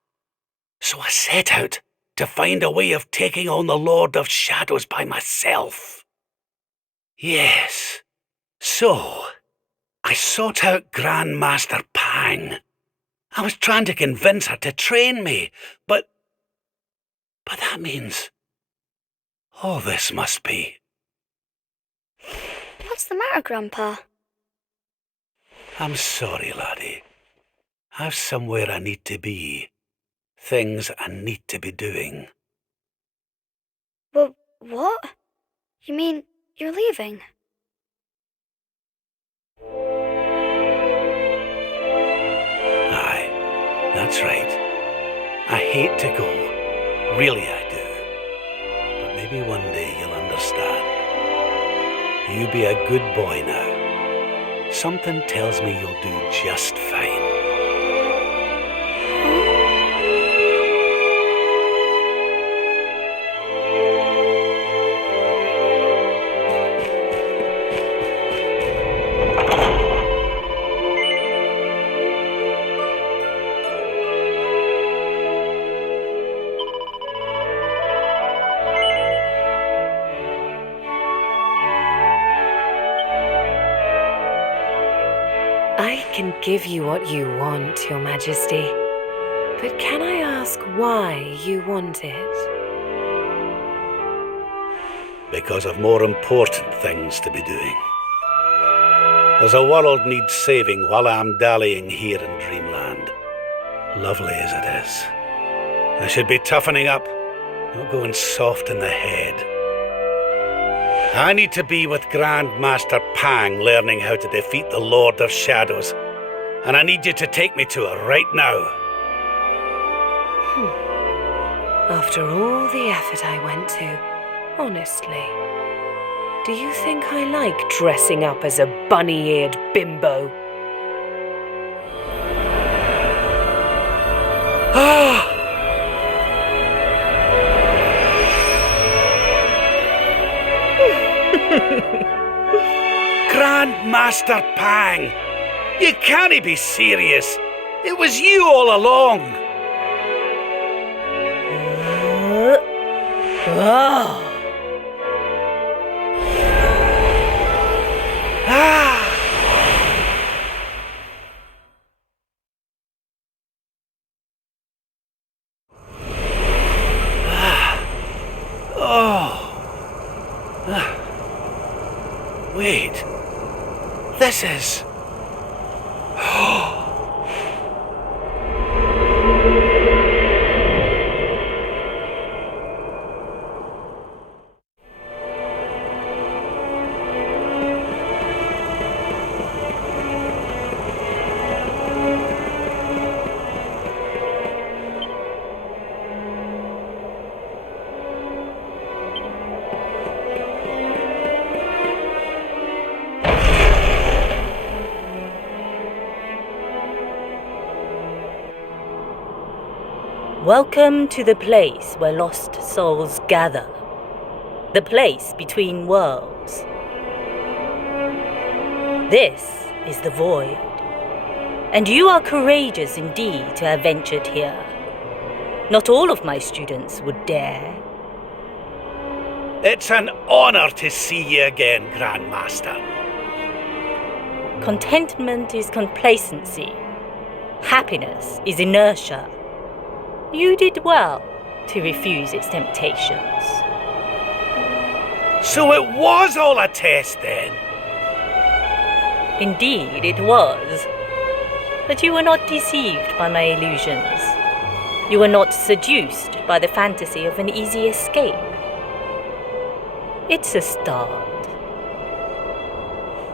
So I set out to find a way of taking on the Lord of Shadows by myself. Yes, so I sought out Grandmaster Pang. I was trying to convince her to train me, but that means all this must be. What's the matter, Grandpa? I'm sorry, laddie. I've somewhere I need to be. Things I need to be doing. Well, what? You mean you're leaving? Aye, that's right. I hate to go. Really I do. But maybe one day you'll understand. You be a good boy now. Something tells me you'll do just fine. I can give you what you want, Your Majesty. But can I ask why you want it? Because of more important things to be doing. There's a world needs saving while I'm dallying here in Dreamland. Lovely as it is. I should be toughening up, not going soft in the head. I need to be with Grandmaster Pang learning how to defeat the Lord of Shadows. And I need you to take me to her right now. After all the effort I went to, honestly, do you think I like dressing up as a bunny-eared bimbo? Ah! Grandmaster Pang! You can't be serious! It was you all along! Wait. This is... Welcome to the place where lost souls gather. The place between worlds. This is the Void. And you are courageous indeed to have ventured here. Not all of my students would dare. It's an honor to see you again, Grandmaster. Contentment is complacency. Happiness is inertia. You did well to refuse its temptations. So it was all a test then? Indeed it was. But you were not deceived by my illusions. You were not seduced by the fantasy of an easy escape. It's a start.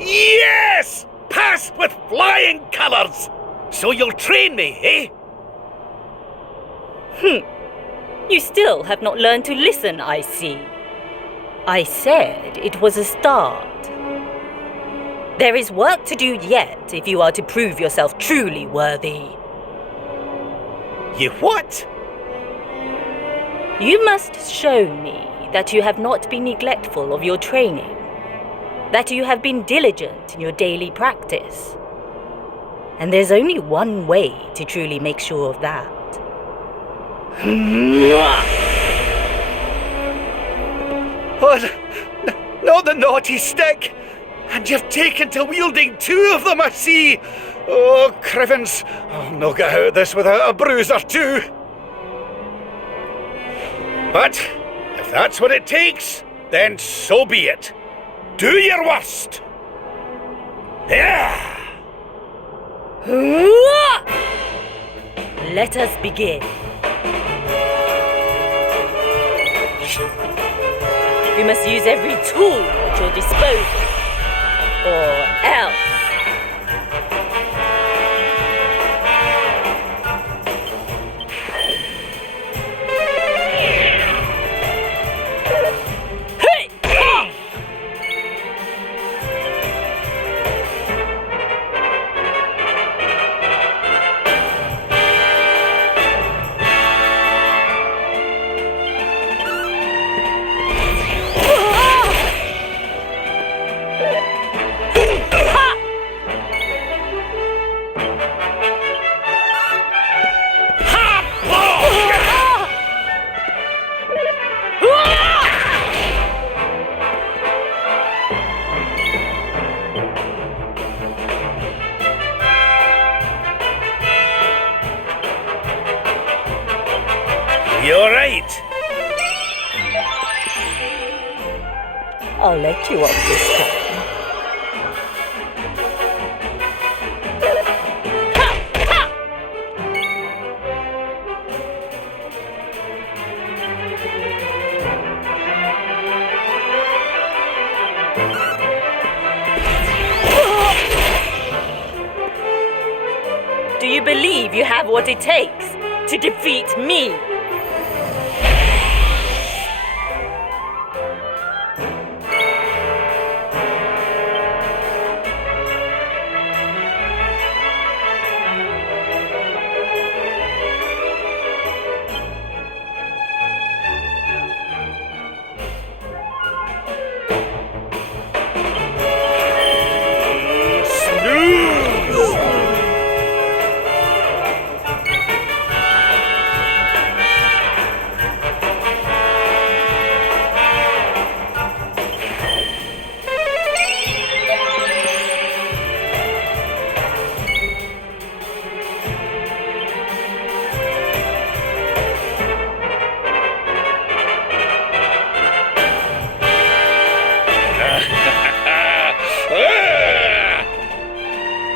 Yes! Passed with flying colours! So you'll train me, eh? You still have not learned to listen, I see. I said it was a start. There is work to do yet if you are to prove yourself truly worthy. You what? You must show me that you have not been neglectful of your training, that you have been diligent in your daily practice. And there's only one way to truly make sure of that. Oh, not the naughty stick! And you've taken to wielding two of them, I see! Oh, Crivens, I'll not get out of this without a bruise or two! But, if that's what it takes, then so be it. Do your worst! Yeah! Let us begin. You must use every tool at your disposal, or else. You're right. I'll let you off this time. Do you believe you have what it takes to defeat me?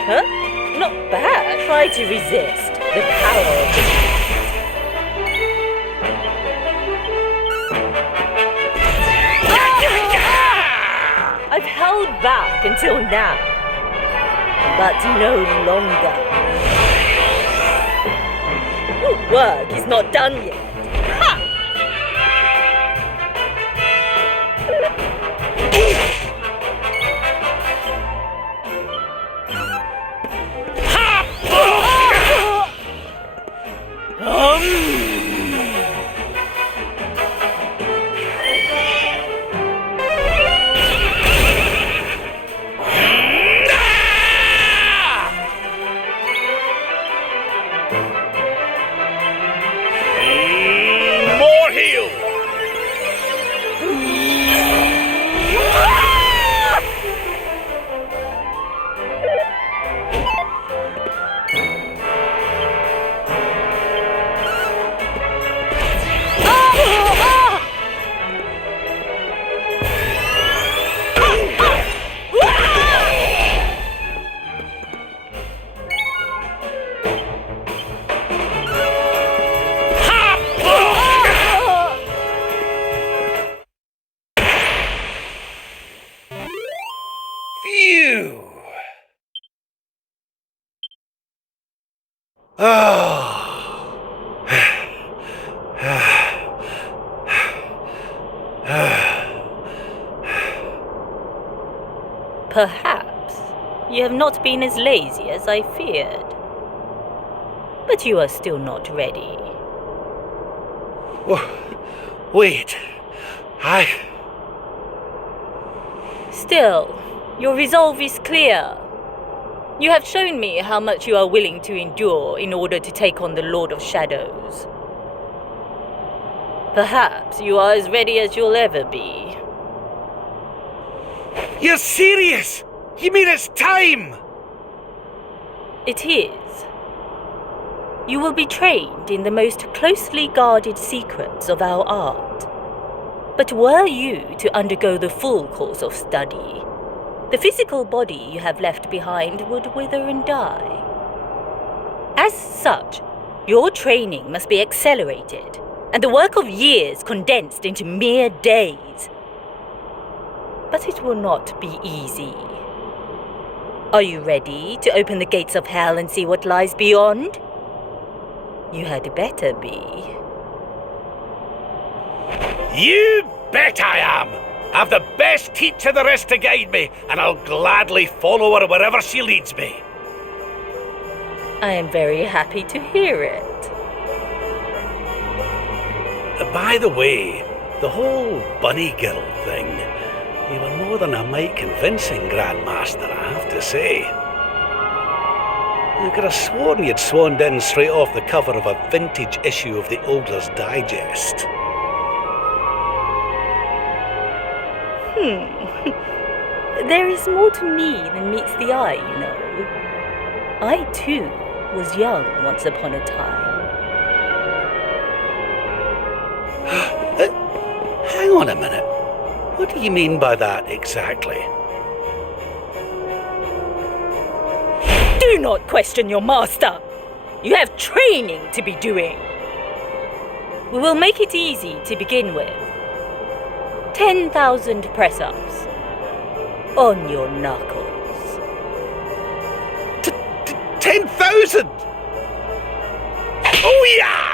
Huh? Not bad. Try to resist the power of the I've held back until now, but no longer. Your work is not done yet. Perhaps you have not been as lazy as I feared. But you are still not ready. Wait. Still, your resolve is clear. You have shown me how much you are willing to endure in order to take on the Lord of Shadows. Perhaps you are as ready as you'll ever be. You're serious? You mean it's time? It is. You will be trained in the most closely guarded secrets of our art. But were you to undergo the full course of study, the physical body you have left behind would wither and die. As such, your training must be accelerated, and the work of years condensed into mere days. But it will not be easy. Are you ready to open the gates of hell and see what lies beyond? You had better be. You bet I am! I've the best teacher there is to guide me, and I'll gladly follow her wherever she leads me. I am very happy to hear it. By the way, the whole bunny girl thing, you were more than a mite convincing, Grandmaster, I have to say. I could have sworn you'd swaned in straight off the cover of a vintage issue of the Ogler's Digest. There is more to me than meets the eye, you know. I, too, was young once upon a time. Hang on a minute. What do you mean by that exactly? Do not question your master! You have training to be doing. We will make it easy to begin with. 10,000 press-ups. On your knuckles. 10,000? Oh yeah!